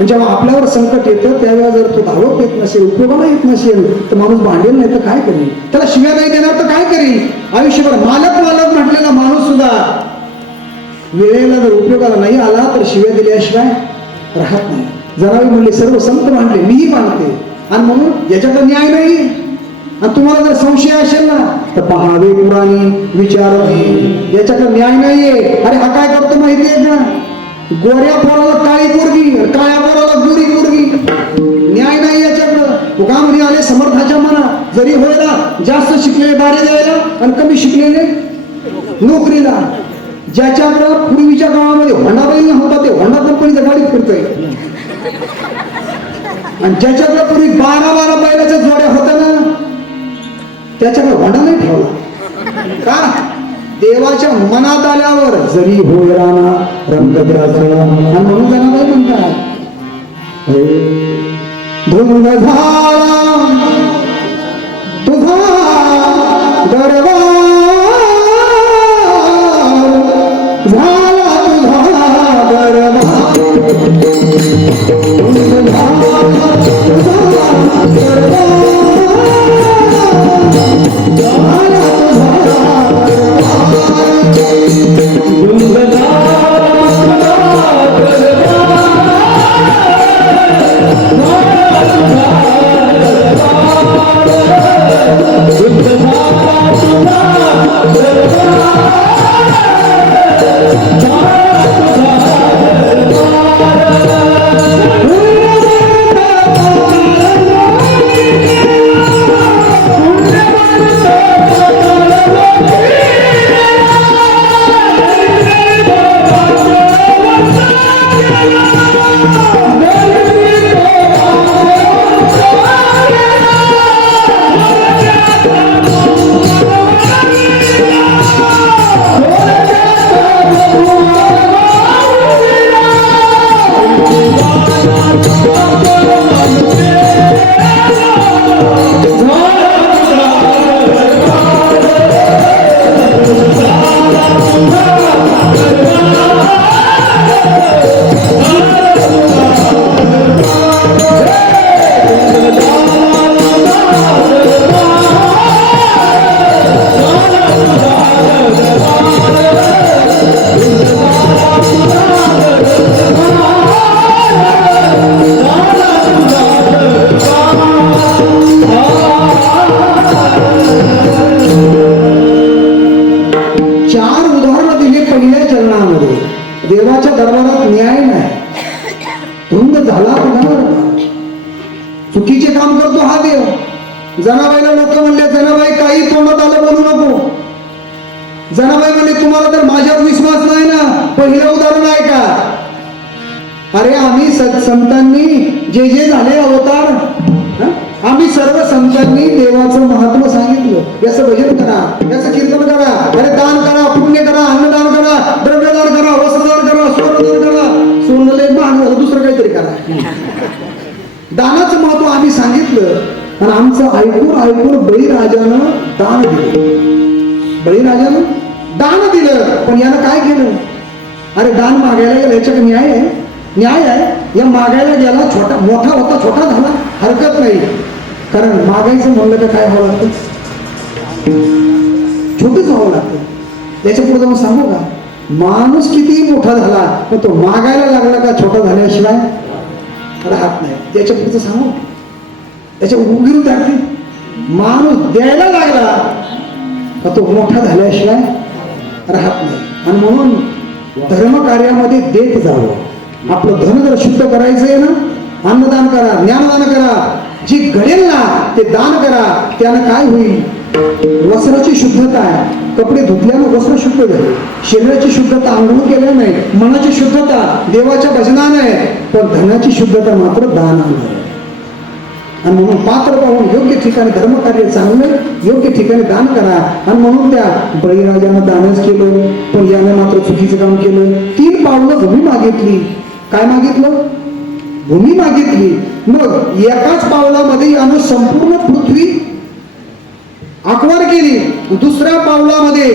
आणि जेव्हा आपल्यावर संकट येतं त्यावेळेला जर तो धावत येत नसेल, उपयोगाला येत नसेल, तर माणूस भांडेल नाही तर काय करेल, त्याला शिव्या नाही देणार तर काय करेल. आयुष्यभर मालक मालक म्हटलेला माणूस सुद्धा वेळेला जर उपयोगाला नाही आला तर शिव्या दिल्याशिवाय राहत नाही. जनावे म्हणले सर्व संत मांडले, मीही मानते, आणि म्हणून याच्याकडे न्याय नाही. आणि तुम्हाला जर संशय असेल ना तर पहावे पुराणी, विचारावे, याच्याकडे न्याय नाहीये. अरे हा काय करतो माहितीये का, गोऱ्या पोराला काळी पोरगी, काळ्या पोराला गोरी पोरगी, न्याय नाही याच्याकडं. उगामध्ये आले समर्थाच्या मना, जरी होयला जास्त शिकलेले दारे द्यायला आणि कमी शिकलेले नोकरीला. ज्याच्याकडं पूर्वीच्या काळामध्ये होंडा बैल नव्हता ते होंडा कंपनीच्या गाडीत फिरतोय, आणि ज्याच्याकडे पूर्वी 12 बैलाच्या जोड्या होत्या ना त्याच्याकडे होंडा नाही ठेवला. का, देवाच्या मनात आल्यावर जरी होय राणा रंग द्यायचा, आणि म्हणून त्यांना काय म्हणतात, धुंद झाला तुझा दरबार, झाला तुझा दरबार, धुंद झाला तुझा दरबार, देवाच्या दरबारात न्याय नाही. धुंद झाला चुकीचे काम करतो हा देव. जनाबाईला लोक म्हणले, जनाबाई काही तोंडात आलं बोलू नको. जनाबाई म्हणले, तुम्हाला तर माझ्यावर विश्वास नाही ना, पहिलं उदाहरण आहे का. अरे आम्ही संतांनी जे जे झाले अवतार, आम्ही सर्व संतांनी देवाचं महत्व सांगितलं. याचं भजन करा, याचं कीर्तन करा, अरे दान करा, पुण्य करा, अन्नदान करा, द्रव्यदान करा, वस्त्रदान करा, स्वर्णदान करा, सोनले महान झालं, दुसरं काहीतरी करा. दानाचं महत्व आम्ही सांगितलं आणि आमचं ऐकून बळीराजानं दान दिलं. बळीराजानं दान दिलं, पण यानं काय केलं. अरे दान मागायला गेलं, याच्याकडे न्याय आहे, न्याय आहे. या मागायला गेला, छोटा मोठा होता, छोटा झाला, हरकत नाही. कारण मागायचं म्हणलं तर काय व्हावं लागतं, छोटच व्हावं लागतं. त्याच्या पुढे जाऊन सांगू का, माणूस कितीही मोठा झाला पण तो मागायला लागला का छोटा झाल्याशिवाय राहत नाही. त्याच्या पुढचं सांगू, त्याच्या विरुद्ध आहे. माणूस द्यायला लागला का तो मोठा झाल्याशिवाय राहत नाही. आणि म्हणून धर्म कार्यामध्ये देत जावं. आपलं धन जर शुद्ध करायचं आहे ना, अन्नदान करा, ज्ञानदान करा, जी घडेल ना ते दान करा. त्यानं काय होईल, वस्त्राची शुद्धता आहे, कपडे धुतल्यानं वस्त्र शुद्ध झाले. शरीराची शुद्धता अंघोळ केल्या नाही, मनाची शुद्धता देवाच्या भजनाने आहे, पण धनाची शुद्धता मात्र दानाने आहे. आणि म्हणून पात्र पाहून योग्य ठिकाणी धर्मकार्य चांगलं, योग्य ठिकाणी दान करा. आणि म्हणून त्या बळीराजानं दानच केलं, पण याने मात्र चुकीचं काम केलं. 3 पावलं भूमी मागितली. काय मागितलं, भूमी मागितली. मग एकाच पावलामध्ये यानं संपूर्ण पृथ्वी आकवार केली. दुसऱ्या पावलामध्ये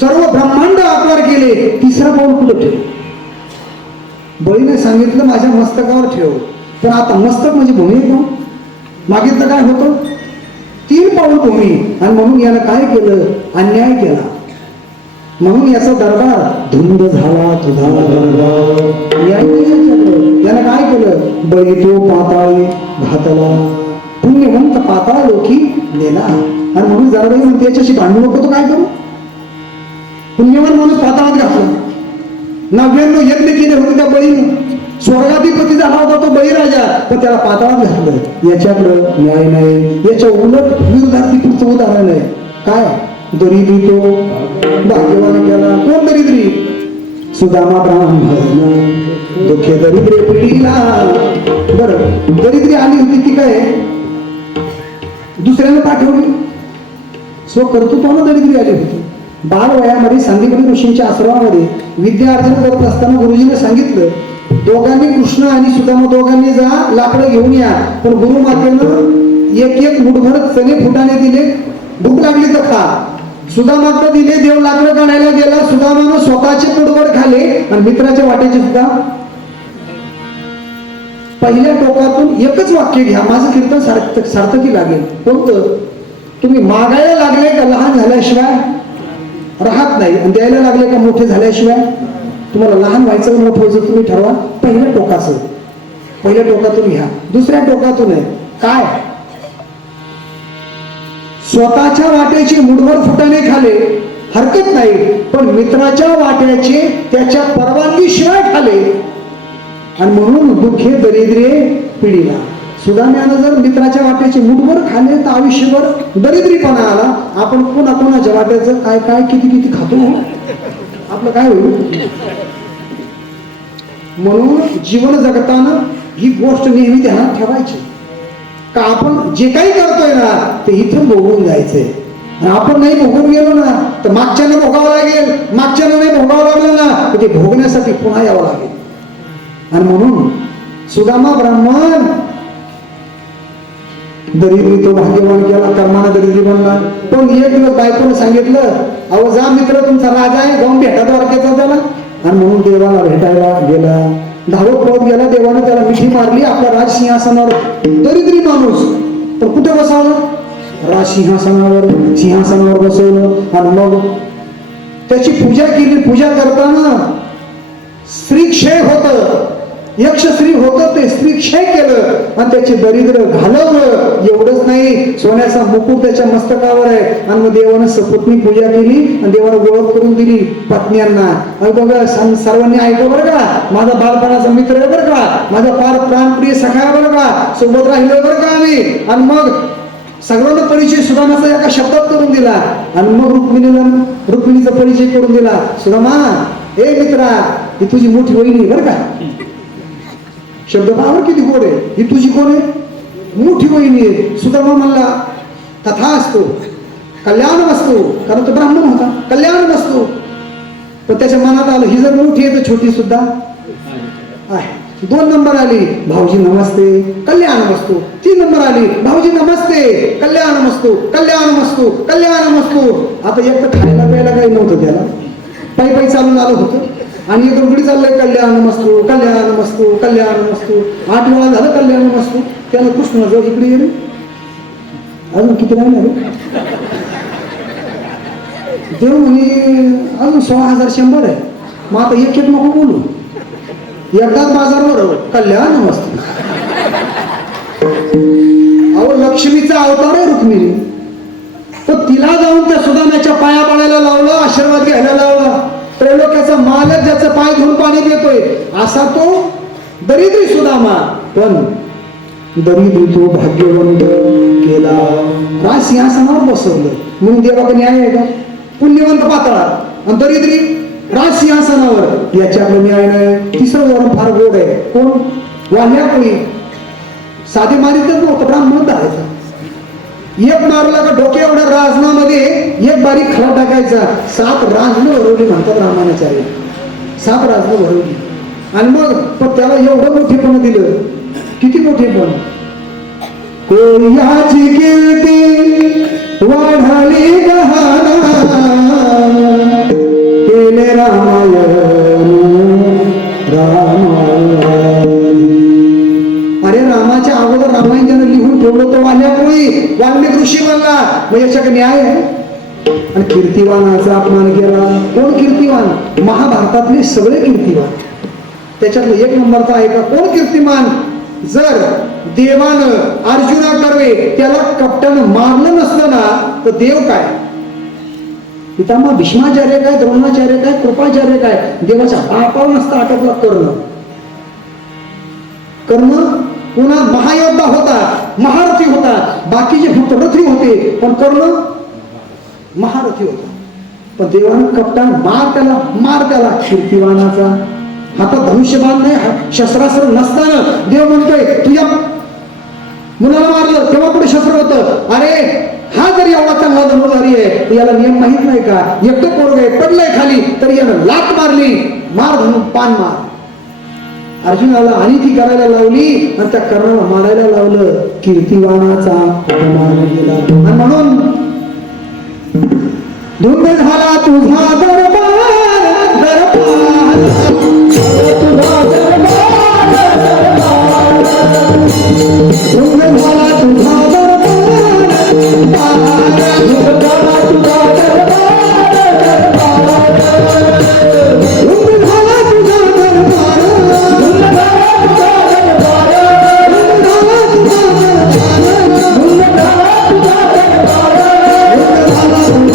सर्व ब्रह्मांड आकवार केले. तिसरा पाऊल कुठं ठेवलं. बळीने सांगितलं माझ्या मस्तकावर ठेव, पण आता मस्तक म्हणजे भूमी आहे का? मागितलं काय होतं? 3 पाऊल भूमी. आणि म्हणून यानं काय केलं? अन्याय केला. म्हणून याचा दरबार धुंद झाला तुझा दरबार. यानं काय केलं? बळी तो पाताळी घातला, पुण्यवंत पाताळ लोकी नेला. आणि म्हणून जरा म्हणते याच्याशी भांडू नको, तो काय करू? पुण्यवान माणूस पाताळात घातला. 99 यज्ञ केले होते त्या बळीनं. स्वर्गाधिपती झाला होता तो बळीराजा, पण त्याला पाताळात घातलं. याच्याकडं न्याय नाही. याच्या उलट विरोधार्थी पुढचं उदाहरण आहे. काय? दरिद्री तो भाग्यवान केला. कोण दरिद्री? सुदामा ब्राह्मण दुःखे दरिद्रे पिढीला. बरं, दरिद्री आली होती ती काय दुसऱ्याला पाठवली? स्वकर्तृत्वानं दरिद्री आली होती. बालवयामध्ये सांदीपनी ऋषींच्या आश्रमामध्ये विद्यार्जन करत असताना गुरुजीने सांगितलं, दोघांनी कृष्ण आणि सुदामा दोघांनी जा लाकडं घेऊन या. पण गुरुमातेनं एक मुठभर चणे फुटाणे दिले. भूक लागली तर खा. सुदामाकडे दिले. देव लाकडं काढायला गेला. सुदामानं स्वतःचे पोटभर खाले आणि मित्राच्या वाट्याचे सुद्धा. पहिल्या टोकातून एकच वाक्य घ्या, माझं कीर्तन सार्थकी लागेल. कोणतं? तुम्ही मागायला लागले का लहान झाल्याशिवाय राहत नाही, आणि द्यायला लागले का मोठे झाल्याशिवाय? तुम्हाला लहान व्हायचं मोठं व्हायचं तुम्ही ठरवा. पहिल्या टोकातून घ्या. दुसऱ्या टोकातून आहे काय? स्वतःच्या वाट्याचे मुठभर फुटाणे खाले, हरकत नाही, पण मित्राच्या वाट्याचे त्याच्या परवानगीशिवाय खाले. आणि म्हणून दुःखे दरिद्रे पिढीला. सुदाम्यानं जर मित्राच्या वाट्याचे मुठभर खाले तर आयुष्यभर दरिद्रीपणा आला. आपण कोणाच्या वाट्याचं काय काय किती खातो, आपलं काय होईल? म्हणून जीवन जगताना ही गोष्ट नेहमी ध्यानात ठेवायची का आपण जे काही करतोय ना ते इथं भोगून जायचंय. आणि आपण नाही भोगून गेलो ना तर मागच्यानं भोगावं लागेल. मागच्यानं नाही भोगावं लागलं ना तर ते भोगण्यासाठी पुन्हा यावं लागेल. आणि म्हणून सुदामा ब्राह्मण दरिद्री तो भाग्यवान केला, कर्माना दरिद्री बनला. पण एक दिवस बायकोनं सांगितलं, अहो जा मित्र तुमचा राजा आहे, जाऊन भेटा द्वारकेचा त्याला. आणि म्हणून देवाला भेटायला गेला. धावत पळत गेला. देवानं त्याला मिठी मारली. आपल्या राजसिंहासनावर दरिद्री माणूस, पण कुठे बसावलं? सिंहासनावर बसवलं. आणि मग त्याची पूजा केली. पूजा करताना स्त्रीक्षय होत, यक्षश्री होतं, ते स्त्रीक्षय केलं आणि त्याचे दरिद्र घालवलं. एवढंच नाही, सोन्याचा मुकुट त्याच्या मस्तकावर आहे. आणि मग देवानं सपत्नी पूजा केली आणि देवानं ओळख करून दिली पत्न्यांना. बघा सर्वांनी ऐकलं बरं का, माझा बालपणाचा मित्र आहे बरं का, माझा फार प्राणप्रिय सखा बरं का, सोबत राहिलोय बरं का आम्ही. आणि मग सगळ्यांना परिचय सुदामाचा एका शब्दात करून दिला. आणि मग रुक्मिणीचा परिचय करून दिला. सुदामा, ए मित्रा, ही तुझी मोठी वहिनी बरं का. शब्द पाहा किती गोड आहे. ही तुझी कोण आहे? मोठी वहिनी आहे. सुदामा म्हणला, तथा असतो कल्याण वस्तू, कारण तो ब्राह्मण होता. कल्याण वस्तू. पण त्याच्या मनात आलं ही जर मोठी आहे तर छोटी सुद्धा आहे. 2 नंबर आली, भाऊजी नमस्ते, कल्याण वस्तू. 3 नंबर आली, भाऊजी नमस्ते, कल्याण वस्तू, कल्याण वस्तू, कल्याण वस्तू. आता एक तर खायला प्यायला काही नव्हतं त्याला, पायी चालून आलं होतं. आणि एक रुगडी चाललंय, कल्याण मस्तू, कल्याण मस्तू, कल्याण मस्तू. 8 वेळा झालं कल्याण मस्तू. त्यानं कृष्ण जाऊ इकडे गेले. अजून किती राहिले? देव म्हणे अजून 16,100 आहे. मग आता एक नको बोलू, एकदाच बाजारवर कल्याण मस्तू. अहो लक्ष्मीचा अवतार आहे रुक्मिणी. तर तिला जाऊन त्या सुदाम्याच्या पाया पडायला लावलं, आशीर्वाद घ्यायला लावला. त्रैलोक्याचा मालक ज्याचं पाय धुवून पाणी देतोय असा तो दरिद्री सुदामा. पण दरिद्री तो भाग्यवंत केला, राजसिंहासनावर बसवलं. म्हणून देवाकडे न्याय आहे का? पुण्यवंत पाताळात आणि दरिद्री राजसिंहासनावर. याच्याकडे न्याय नाही. तिसरं वरण फार गोड आहे. कोण? वाह्या कोणी साधे मारितच नव्हतं, ब्राह्मण धरायचा. एक मारला का डोक्या एवढ्या राजनामध्ये एक बारीक खरा टाकायचा. 7 राजनं भरवली म्हणतात रामानाचार्य. 7 राजनं भरवली. आणि मग पण त्याला एवढं मोठेपण दिलं. किती मोठेपण! कोयाची कीर्ती वाढाली गहाना, केले रामायण रामायण. रामायणाने लिहून ठेवलं तो वाल्यामुळे वाल्मिक ऋषी बनला. मग याच्याकडे न्याय आहे? आणि कीर्तिवानाचा अपमान केला. कोण कीर्तिवान? महाभारतातले सगळे कीर्तिवान. त्याच्यातलं एक नंबरचा आहे का? कोण कीर्तिमान? जर देवानं अर्जुना कर्वे त्याला कपटानं मारलं नसतं ना तर देव काय? पितामह भीष्माचार्य काय, द्रोणाचार्य काय, कृपाचार्य काय? देवाच्या बापावर नसता आटोपला कर्ण पुन्हा महायोद्धा होता, महारथी होता. बाकीचे फक्त रथी होते, पण कर्ण महारथी होता. पण देवानं कपटान मार त्याला कीर्तिवानाचा. हातात धनुष्यबाण नाही, शस्त्रास्त्र नसताना देव म्हणतोय तुझ्या मुलाला मारलं तेव्हा कुठे शस्त्र होतं? अरे हा जरी एवढा चांगला धनुर्धारी आहे तर याला नियम माहित नाही का? एकटं पोरग आहे, पडलंय खाली तरी यानं लात मारली, मार धनु पान मार. अर्जुनाला अनिती करायला लावली आणि त्या कर्णाला मारायला लावलं. कीर्तिवानाचा अपमान केला. आणि म्हणून धुंद झाला तुझा दरबार दरबार, तुझा दरबार धुंद झाला तुझा दरबार धुंद झाला तुझा दरबार धुंद झाला तुझा दरबार धुंद झाला तुझा दरबार धुंद झाला तुझा दरबार धुंद झाला तुझा दरबार धुंद झाला तुझा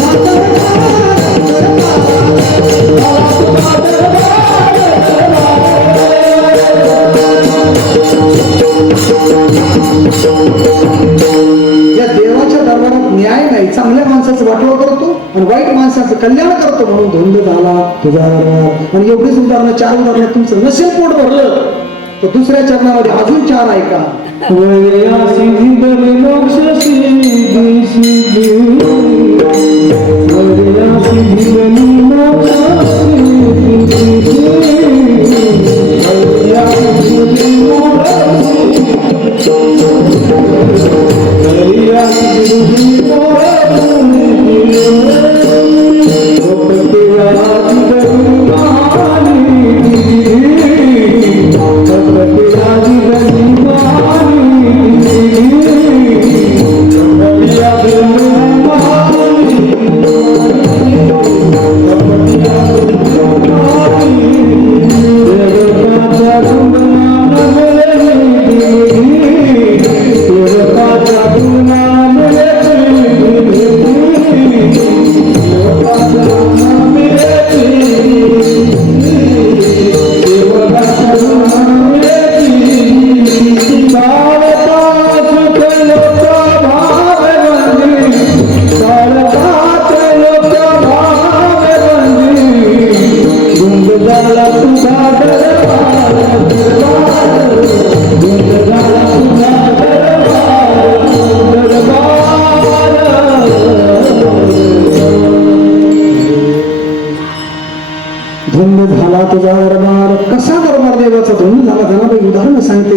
या देवाच्या दरबारात न्याय नाही. चांगल्या माणसाचं वाटोळ करतो आणि वाईट माणसाचं कल्याण करतो. म्हणून धुंद झाला तुझा दरबार. आणि एवढीच उदाहरणं, 4 उदाहरणं तुमचं नसेल पोट भरलं तर दुसऱ्या चरणामध्ये अजून 4 ऐका. तुझा दरबार. कसा दरबार देवाचा धुंद झाला? जनाबाई उदाहरण सांगते.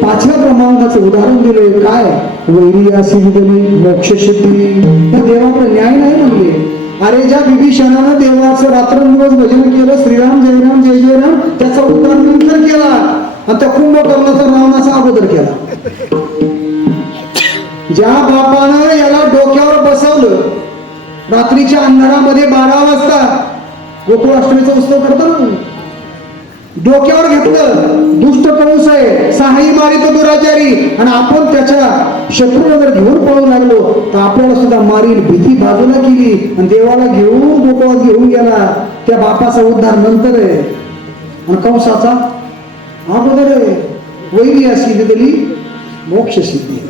5व्या क्रमांकाचं उदाहरण दिले काय? वैरी अशी दिली मोक्ष सिद्धी. त्या देवाकडे न्याय नाही म्हणले. अरे ज्या विभीषणानं देवाचं रात्रंदिवस भजन केलं, श्रीराम जय राम जय जय राम, त्याचा उद्धार नंतर केला आणि त्या कुंभकर्णाचा रावणाचा अगोदर केला. ज्या बापानं याला डोक्यावर बसवलं रात्रीच्या अंधारामध्ये 12 वाजता गोकुळाष्टमीचा उत्सव करतात, डोक्यावर घेतलं, दुष्ट कंस आहे, साहाय्य मारित दुराचारी, आणि आपण त्याच्या शत्रूला जर घेऊन पळू लागलो तर आपल्याला सुद्धा मारील, भीती बाजूला केली आणि देवाला घेऊन गोकुळात घेऊन गेला. त्या बापाचा उद्धार नंतर आहे आणि कंसाचा अगोदर आहे. वैरी अशी दिली मोक्ष सिद्धी.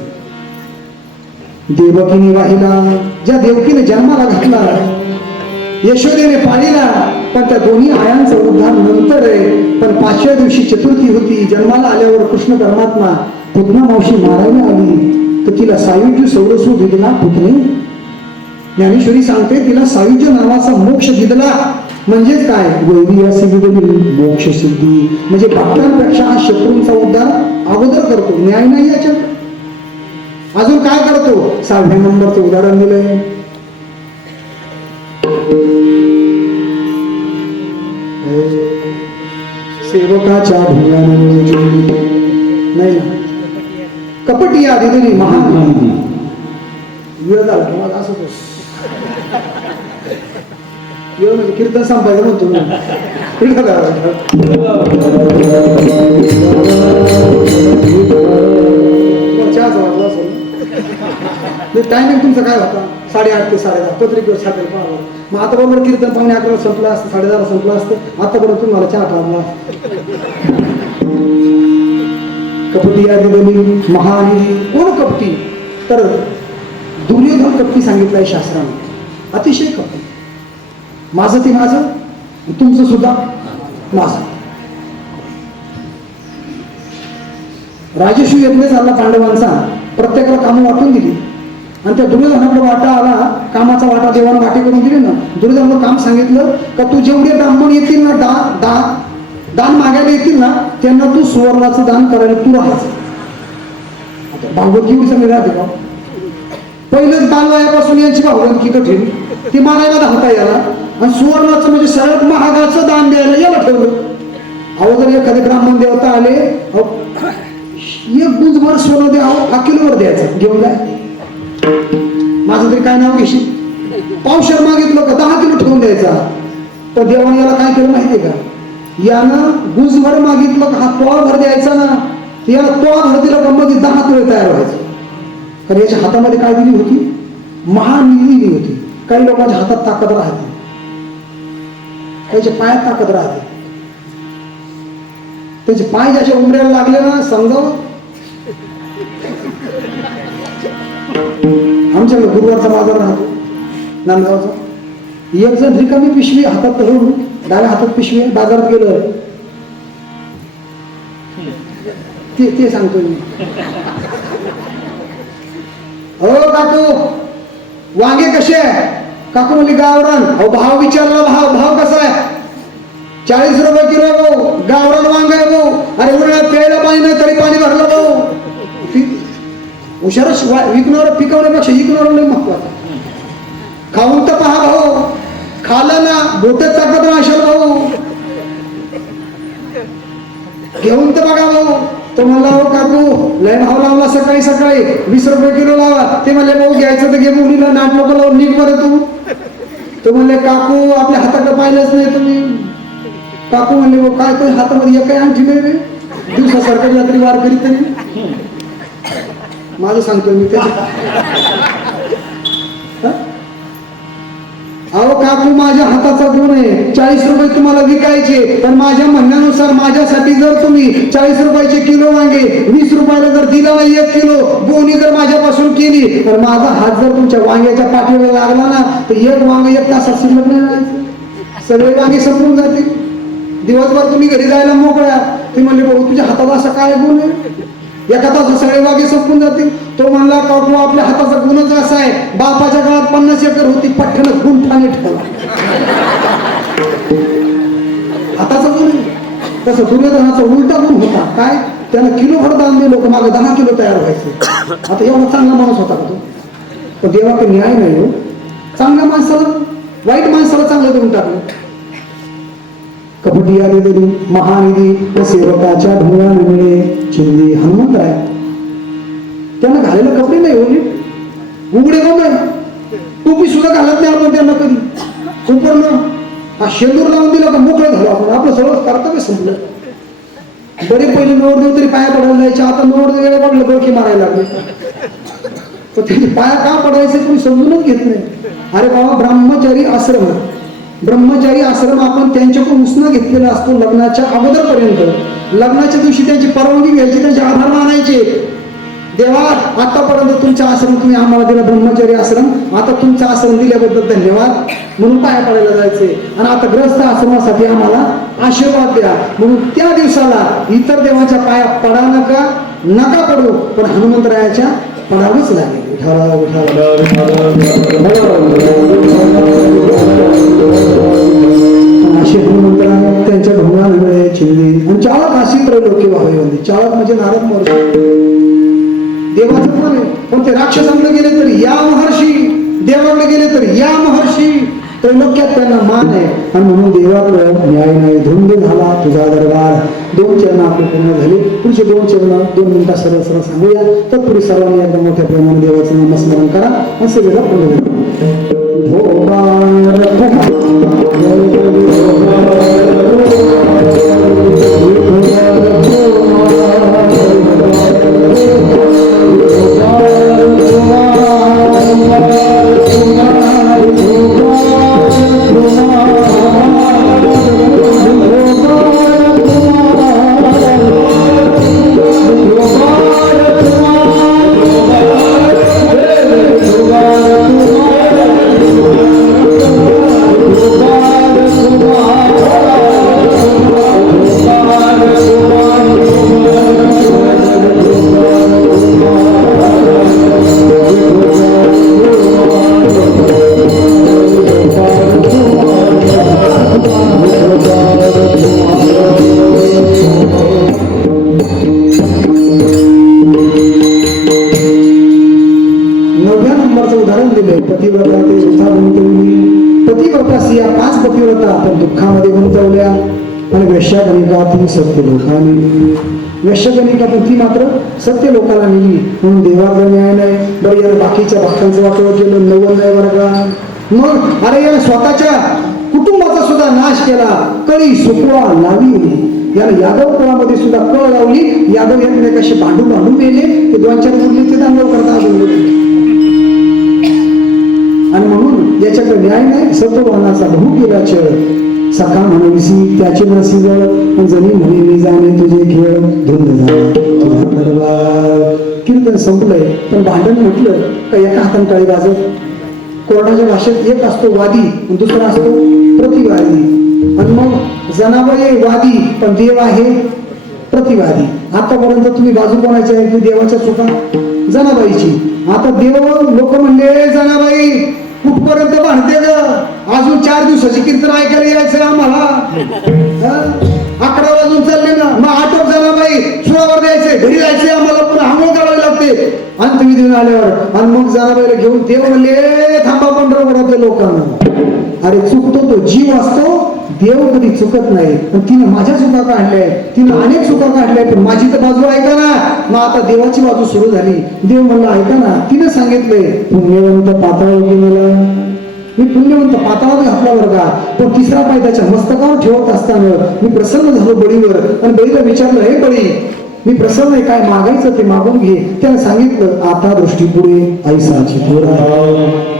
देवकीने वाहिला, ज्या देवकीने जन्माला घातला, यशोदेने पाळीला, पण त्या दोन्ही आयांचा उद्धार नंतर आहे. पण 5व्या दिवशी चतुर्थी होती. जन्माला आल्यावर कृष्ण परमात्मा पुतना मावशी मारायला आली तर तिला सायुज्य सौरसू दिला पुतणे. ज्ञानेश्वरी सांगते तिला सायुज्य नावाचा मोक्ष दिला. म्हणजेच काय? वैरी अशी दिली मोक्ष सिद्धी. म्हणजे भक्तांपेक्षा हा शत्रूंचा उद्धार अगोदर करतो. न्याय नाही याच्यात. अजून काय करतो? 6व्या नंबरचं उदाहरण दिलंय. सेवकाच्या भुंगाने नाही ना, कपटी आदिनी महानिधी. वेळ झाला तुम्हाला असं वेळ म्हणजे कीर्तन संपायचं म्हणतो मी. चहाचा वाटला असेल. टायमिंग तुमचा काय होता? 8:30 ते 10:30 पत्रिकेवर छापेल पाहावं. मग आता बरोबर कीर्तन 11:15 संपलं असतं, 10:30 संपलं असतं. आता बरोबर तुम्हाला चहा टाळला. कपटी आदिनी महानिधी. कोण कपटी? तर दुर्योधन कपटी सांगितलंय शास्त्राने. अतिशय कपटी. माझं ते माझं, तुमचं सुद्धा माझं. राजस्व यज्ञ झाला पांडवांचा, प्रत्येकाला कामं वाटून दिली आणि त्या दुर्योधनाकडे वाटा आला. कामाचा वाटा देवानं वाटे करून दिली ना. दुर्योधनाला काम सांगितलं का तू जेवढे ब्राह्मण येतील ना दान मागायला येतील ना त्यांना तू सुवर्णाचं दान करायला तू राहायचं. आता भागवत एवढी चांगली राहते का? पहिलंच बालवयापासून यांची भावगंती कठीण, ती मागायला धावता याला आणि सुवर्णाचं म्हणजे सर्वात महागाचं दान द्यायला याला ठेवलं. अहो जर एखादे ब्राह्मण देवता आले, एक गुंजभर सोनं द्या, 1 किलोवर द्यायचं, घेऊन जाय. माझं तरी काय नाव घेशील? पावशेर मागितलं का 10 किलो ठेवून द्यायचा. तर देवाने याला काय केलं माहितीये का? यानं गुंजभर मागितलं का हा तोळ भर द्यायचा ना, याला तोळ भर दिला का मध्ये 10 किलो तयार व्हायचं. कारण याच्या हातामध्ये काय दिली होती? महानिधी दिली होती. काही लोकांच्या हातात ताकद राहते, त्याच्या पायात ताकद राहते. त्याचे पाय ज्याच्या उमऱ्याला लागले ना समजावं. आमच्याकडे गुरुवारचा बाजार राहतो नांदगावचा. एक जण रिकामी पिशवी हातात धरून, डाव्या हातात पिशवी, बाजारात गेलं. ते सांगतो मी. हो काकू वांगे कसे आहे? काकू म्हणली गावरान. अहो भाव विचारला, भाव कसा आहे? 40 रुपये किलो भाऊ. गावरान वांग आहे भाऊ. अरे उन्हाळ्यात प्यायला पाणी नाही तरी पाणी भरलं भाऊ. हुशारच विकणार, पिकवण्यापेक्षा विकणार नाही महत्वाचं. खाऊन तर पहा भाऊ, खाल्लं ना बोटच टाकत राहशाल भाऊ. घेऊन तर बघा भाऊ. तो म्हणला हो काकू लय भाव लावला सकाळी 20 रुपये किलो लावा. ते म्हणले भाऊ घ्यायचं तर घे, मुलीला नाट नको लावून निघ बरं तू. तो म्हणले काकू आपल्या हाताकडे पाहिलंच नाही तुम्ही. काकू म्हणले भाऊ काय तो हातामध्ये एक काही आणखी नाही रे, दिवसासारखं रात्री वार करीत नाही. माझं सांगतोय मी त्याच्या. अहो काकू माझ्या हाताचा गुण आहे. 40 रुपये तुम्हाला विकायचे, पण माझ्या म्हणण्यानुसार माझ्यासाठी जर तुम्ही 40 रुपयाचे किलो वांगे 20 रुपयाला जर दिला नाही 1 किलो बोनी जर माझ्यापासून केली, तर माझा हात जर तुमच्या वांग्याच्या पाठीवर लागला ना तर एक वांग 1 तासात शिल्लक नाही राहायचं. सगळे वांगे संपून जातील. दिवसभर तुम्ही घरी जायला मोकळ्या. ते म्हणले भाऊ तुझ्या हाताचा असा काय गुण आहे? 1 तासात सगळे वांगे संपून जातील. तो म्हणला काकू आपल्या हाताचा गुणच असा आहे, बापाच्या काळात 50 एकर होती, पठ्ठ्यानं गुंठाने ठेवला. हाताचा गुण. तसं दुर्योधनाचा उलटा गुण होता. काय? त्यानं किलोभर दान दिलं होतं, मागे 10 किलो तयार व्हायचं. आता एवढा चांगला माणूस होता का तो? पण देवाकडे न्याय नाही हो. चांगल्या माणसाला वाईट माणसाला चांगलं देऊन टाकलं. कपटी आदिनी महानिधी व सेवकाच्या ढोंगाने मिळे चिंदी. हनुमंतराय त्यांना घालायला कपडे नाही होते, उघडे बंद आहे. टोपी सुद्धा घालत नाही आपण त्यांना कधी. उपरनं हा शेंदूर लावून दिला का मोकळं झालं आपण. आपलं सगळं कर्तव्य संपलं. बरे पहिले नवरदेव तरी पाया पडायला जायचे, आता नवरदेव गेले पडलं डोके मारायला लागले. तर त्याचे पाया का पडायचे तुम्ही समजूनच घेत नाही. अरे बाबा ब्रह्मचारी आश्रम आपण त्यांच्याकडून उसना घेतलेला असतो लग्नाच्या अगोदरपर्यंत. लग्नाच्या दिवशी त्यांची परवानगी घ्यायची, त्यांचे आभार मानायचे. देवा आतापर्यंत तुमचा आश्रम तुम्ही आम्हाला दिला ब्रह्मचारी आश्रम, आता तुमचा आश्रम दिल्याबद्दल धन्यवाद म्हणून पाया पडायला जायचे. आणि आता ग्रस्त आश्रमासाठी आम्हाला आशीर्वाद द्या म्हणून त्या दिवसाला इतर देवाच्या पाया पडा नका पडू, पण हनुमंतरायाच्या पडावंच लागेल. अशी हनुमंतरा त्यांच्या ढोंगाने चिंदी. आणि चाळक अशी त्रैलोक्य व्हावी वंदी. चाळक म्हणजे नारद महर्षी देवाचं पण आहे, पण ते राक्षसांकडे गेले तरी या महर्षी, देवाकडे गेले तरी या महर्षी. त्रैलोक्यात त्यांना मान आहे आणि म्हणून देवाकडे न्याय नाही. धुंद झाला तुझा दरबार. 2 चरण आपले पूर्ण झाले. पुढचे 2 चरण 2 मिनिटात सरळ सरळ सांगूया. तत्पुरुष सर्वांनी एकदम मोठ्या प्रेमाने देवाचं नामस्मरण करा आणि सगळ्याला पूर्ण सत्य लोकांनी वेश्यगणिका पण ती मात्र सत्य लोकांना नेली म्हणून देवाचा न्याय नाही. बरं याला बाकीच्या भक्तांचं वाटोळ केलं. नवल नाही बरं का. मग अरे याला स्वतःच्या कुटुंबाचा सुद्धा नाश केला. कळी सुकवा लावली. याला यादव कुळामध्ये सुद्धा कळ लावली. यादव एकमेकाशी भांडू मेले. ते 2-4 मुली ते दांडव करता आणि म्हणून याच्याकडे न्याय नाही. सत्ववानाचा बहु केला छळ. सखा म्हणविसी त्याची नसी जळ जणी म्हणे मी जाणे तुझे खेळ. धुंद झाला कीर्तन संपलंय पण भांडण म्हटलं का एका हाताने टाळी वाजत. कोरडाच्या भाषेत एक असतो वादी दुसरा असतो प्रतिवादी. आणि मग जनाबाई वादी पण देव आहे प्रतिवादी. आतापर्यंत तुम्ही बाजू कोणाची आहे की देवाच्या चुका जनाबाईची. आता देव लोक म्हणले जनाबाई कुठपर्यंत भांडते ग. अजून 4 दिवसाची कीर्तन ऐकायला यायचं आम्हाला. 11 वाजून चालले ना. मग आटोप जनाबाई सुरावर द्यायचे. घरी जायचे आम्हाला पुन्हा आंघोळ करावी लागते अंतविधीने आल्यावर. आणि मग जनाबाईला घेऊन देव म्हणले थांबा पंढरपुरातल्या लोकांना. अरे चुकतो तो जीव असतो. देव कधी चुकत नाही. पण तिने माझ्या चुका काढल्या. तिने अनेक चुका काढल्या पण माझी तर बाजू ऐका ना. मग आता देवाची बाजू सुरू झाली. देव म्हणला ऐका ना. तिने सांगितलंय पुण्यवंत पाताळ गेलेला. मी पुण्यवंत पाताळात घातला बरं का. पण 3रा पाय त्याच्या मस्तकावर ठेवत असताना मी प्रसन्न झालो बळीवर. आणि बळीला विचारलं हे बळी मी प्रसन्न आहे काय मागायचं ते मागून घे. त्याने सांगितलं आता दृष्टीपुढे ऐसाची थोडा.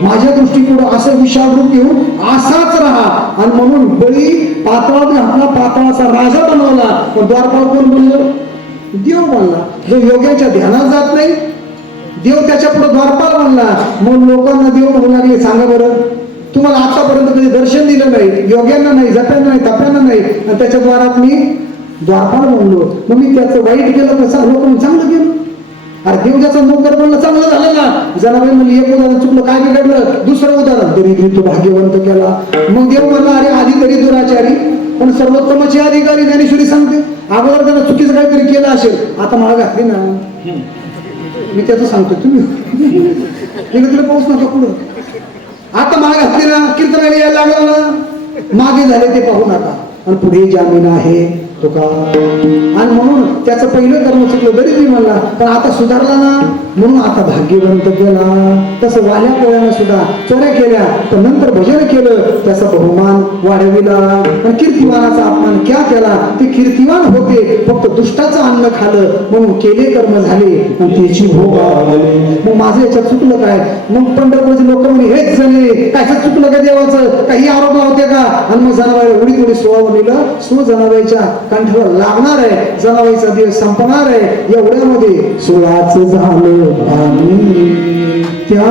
माझ्या दृष्टीपुढे असं विशाल रूप घेऊन असाच राहा. आणि म्हणून बळी पाताळात घातला. पाताळाचा राजा बनवला. पण द्वारपाल कोण बोललो? देव बोलला. जो योग्याच्या ध्यानात जात नाही देव त्याच्या पुढे द्वारपाल बनला. मग लोकांना देव म्हणू लागले सांगा बरं तुम्हाला आतापर्यंत कधी दर्शन दिलं नाही. योग्यांना नाही जप्यांना नाही तप्यांना नाही. आणि त्याच्या द्वारात मी द्वारपाल म्हणलो. मग मी त्याचं वाईट केलं तर चांगलं केलं. अरे देव ज्याचा नोकर बनलं चांगलं झालं ना. जनाबाई म्हणली एक उदाहरण चुकलं काय बिघडलं. दुसरं उदाहरण तरी तो भाग्यवंत केला. मग देव म्हणला अरे आधी तरी दुराचारी पण सर्वोत्तमाचे अधिकारी ज्ञानेश्वरी सांगते. अगोदर त्यानं चुकीचं काहीतरी केलं असेल. आता मला घातली ना मी त्याचं सांगतो तुम्ही तिला पाऊस नका पुढं. आता मागे घातली ना कीर्तनाला यायला लागला ना मागे झाले ते पाहू नका. आणि पुढे जामीन आहे तो का. आणि म्हणून त्याचं पहिलं कर्म चुकलं तरी ती म्हणला पण आता सुधारला ना म्हणून आता भाग्यवंत केला. तसं वाल्या पोळ्यानं सुद्धा चोऱ्या केल्या पण नंतर भजन केलं त्याचा बहुमान वाढविला. आणि कीर्तिवानाचा अपमान क्या केला. ते कीर्तिवान होते फक्त दुष्टाचं अन्न खालं म्हणून केले कर्म झाले आणि त्याची भोग आले. मग माझं याच्यात चुकलं काय. मग पंढरपूरचे लोक म्हणे हेच जणे काय चुकलं का देवाचं काही आरोप लावते का. आणि मग जनाबाई उडी थोडी सोळा लिहिलं. सो जनाबाईच्या कंठाला लागणार आहे. जनाबाईचा दिवस संपणार आहे. एवढ्यामध्ये सोळाचं झालं पाणी. त्या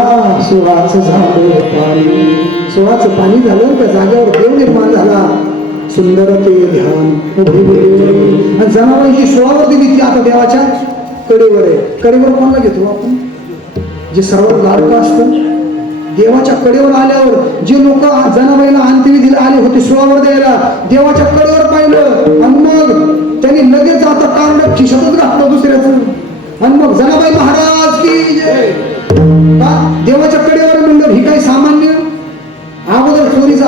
सोळाचं झालं पाणी. सोळाचं पाणी झालं त्या जागेवर देव निर्माण झाला. सुंदर ते ध्यान आणि जनाबाईची सोळावर दिली ती आता देवाच्या कडेवर आहे. कडेवर कोणाला घेतो आपण जे सर्व लाडकं असतं. देवाच्या कडेवर आल्यावर जे लोक जनाबाईला अंत्यविधीला आले होते सोळावर द्यायला देवाच्या कडेवर पाहिलं आणि मग त्यांनी लगेच आता कारण खिशातच घातलं दुसऱ्याचं. आणि मग जनाबाई महाराज की जय. देवाच्या कडेवर म्हणलं ही काही सामान्य अगोदर चोरीचा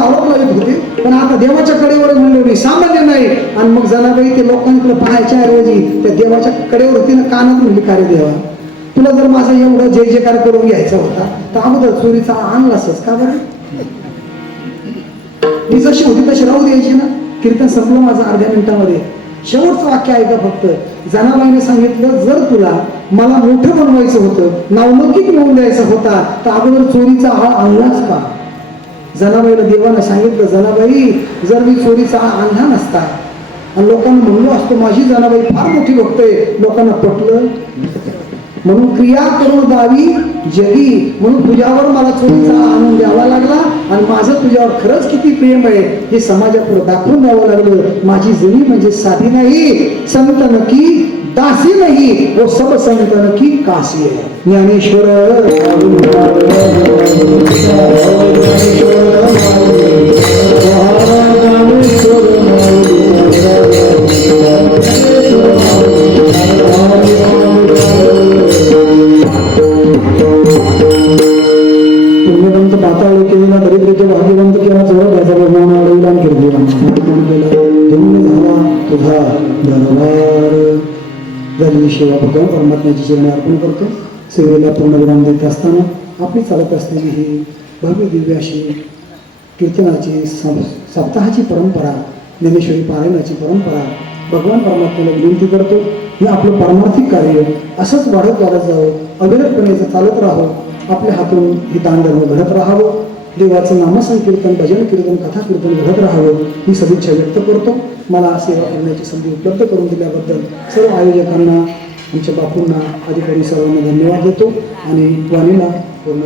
कोणी सामान्य नाही. आणि मग जनाबाई ते लोकांकडे पाहायच्या ऐवजी त्या देवाच्या कडेवरतीनं कानात म्हणली का रे देवा, तुला जर माझा एवढं जय जयकार करून घ्यायचा होता तर अगोदर चोरीचा आणलासच का बरं? मी जशी होती तशी राहू द्यायची ना. कीर्तन संपलं माझं अर्ध्या मिनिटामध्ये. शेवटचं वाक्य ऐका फक्त. जनाबाईने सांगितलं, जर तुला मला मोठं बनवायचं होतं, नावलौकिक मिळवून द्यायचा होता तर अगोदर चोरीचा आळ आणलाच का? जनाबाईला देवानं सांगितलं, जनाबाई जर मी चोरीचा आळ आणला नसता आणि लोकांना म्हणलो असतो माझी जनाबाई फार मोठी भक्त आहे, लोकांना पटलं. म्हणून क्रिया करून दावी जगी, म्हणून तुझ्यावर मला चोरीचा आणून द्यावा लागला आणि माझं तुझ्यावर खरंच किती प्रेम आहे हे समाजापुढे दाखवून द्यावं लागलं. माझी जणी म्हणजे साधी नाही, संतन की दासी नाही, वो सब संतन की काशी आहे. ज्ञानेश्वर पुण्यवंत पाताळ केलेला दरिद्रीचे भाग्यवंत केला चोर त्याचा बहुमान अडवला आणि कीर्तिवान केला. धन्य झाला तुझा दरबार. झालेली सेवा भगवान परमात्म्याची चरणी अर्पण करतो. सेवेला पूर्णविराम देत असताना आपली चालत असलेली ही भव्य दिव्य अशी कीर्तनाची सप्ताहाची परंपरा, ज्ञानेश्वरी पारायणाची परंपरा भगवान परमात्म्याला विनंती करतो. हे आपलं पारमार्थिक कार्य असंच वाढत जावं, अविरतपणे चालत राहावं, आपल्या हातून ही दानधर्म घडत राहावं, देवाचं नामसंकीर्तन, भजन कीर्तन, कथा कीर्तन घडत राहावं ही सदिच्छा व्यक्त करतो. मला सेवा करण्याची संधी उपलब्ध करून दिल्याबद्दल सर्व आयोजकांना, आमच्या बापूंना, अधिकारी सर्वांना धन्यवाद देतो आणि वाणीला पूर्ण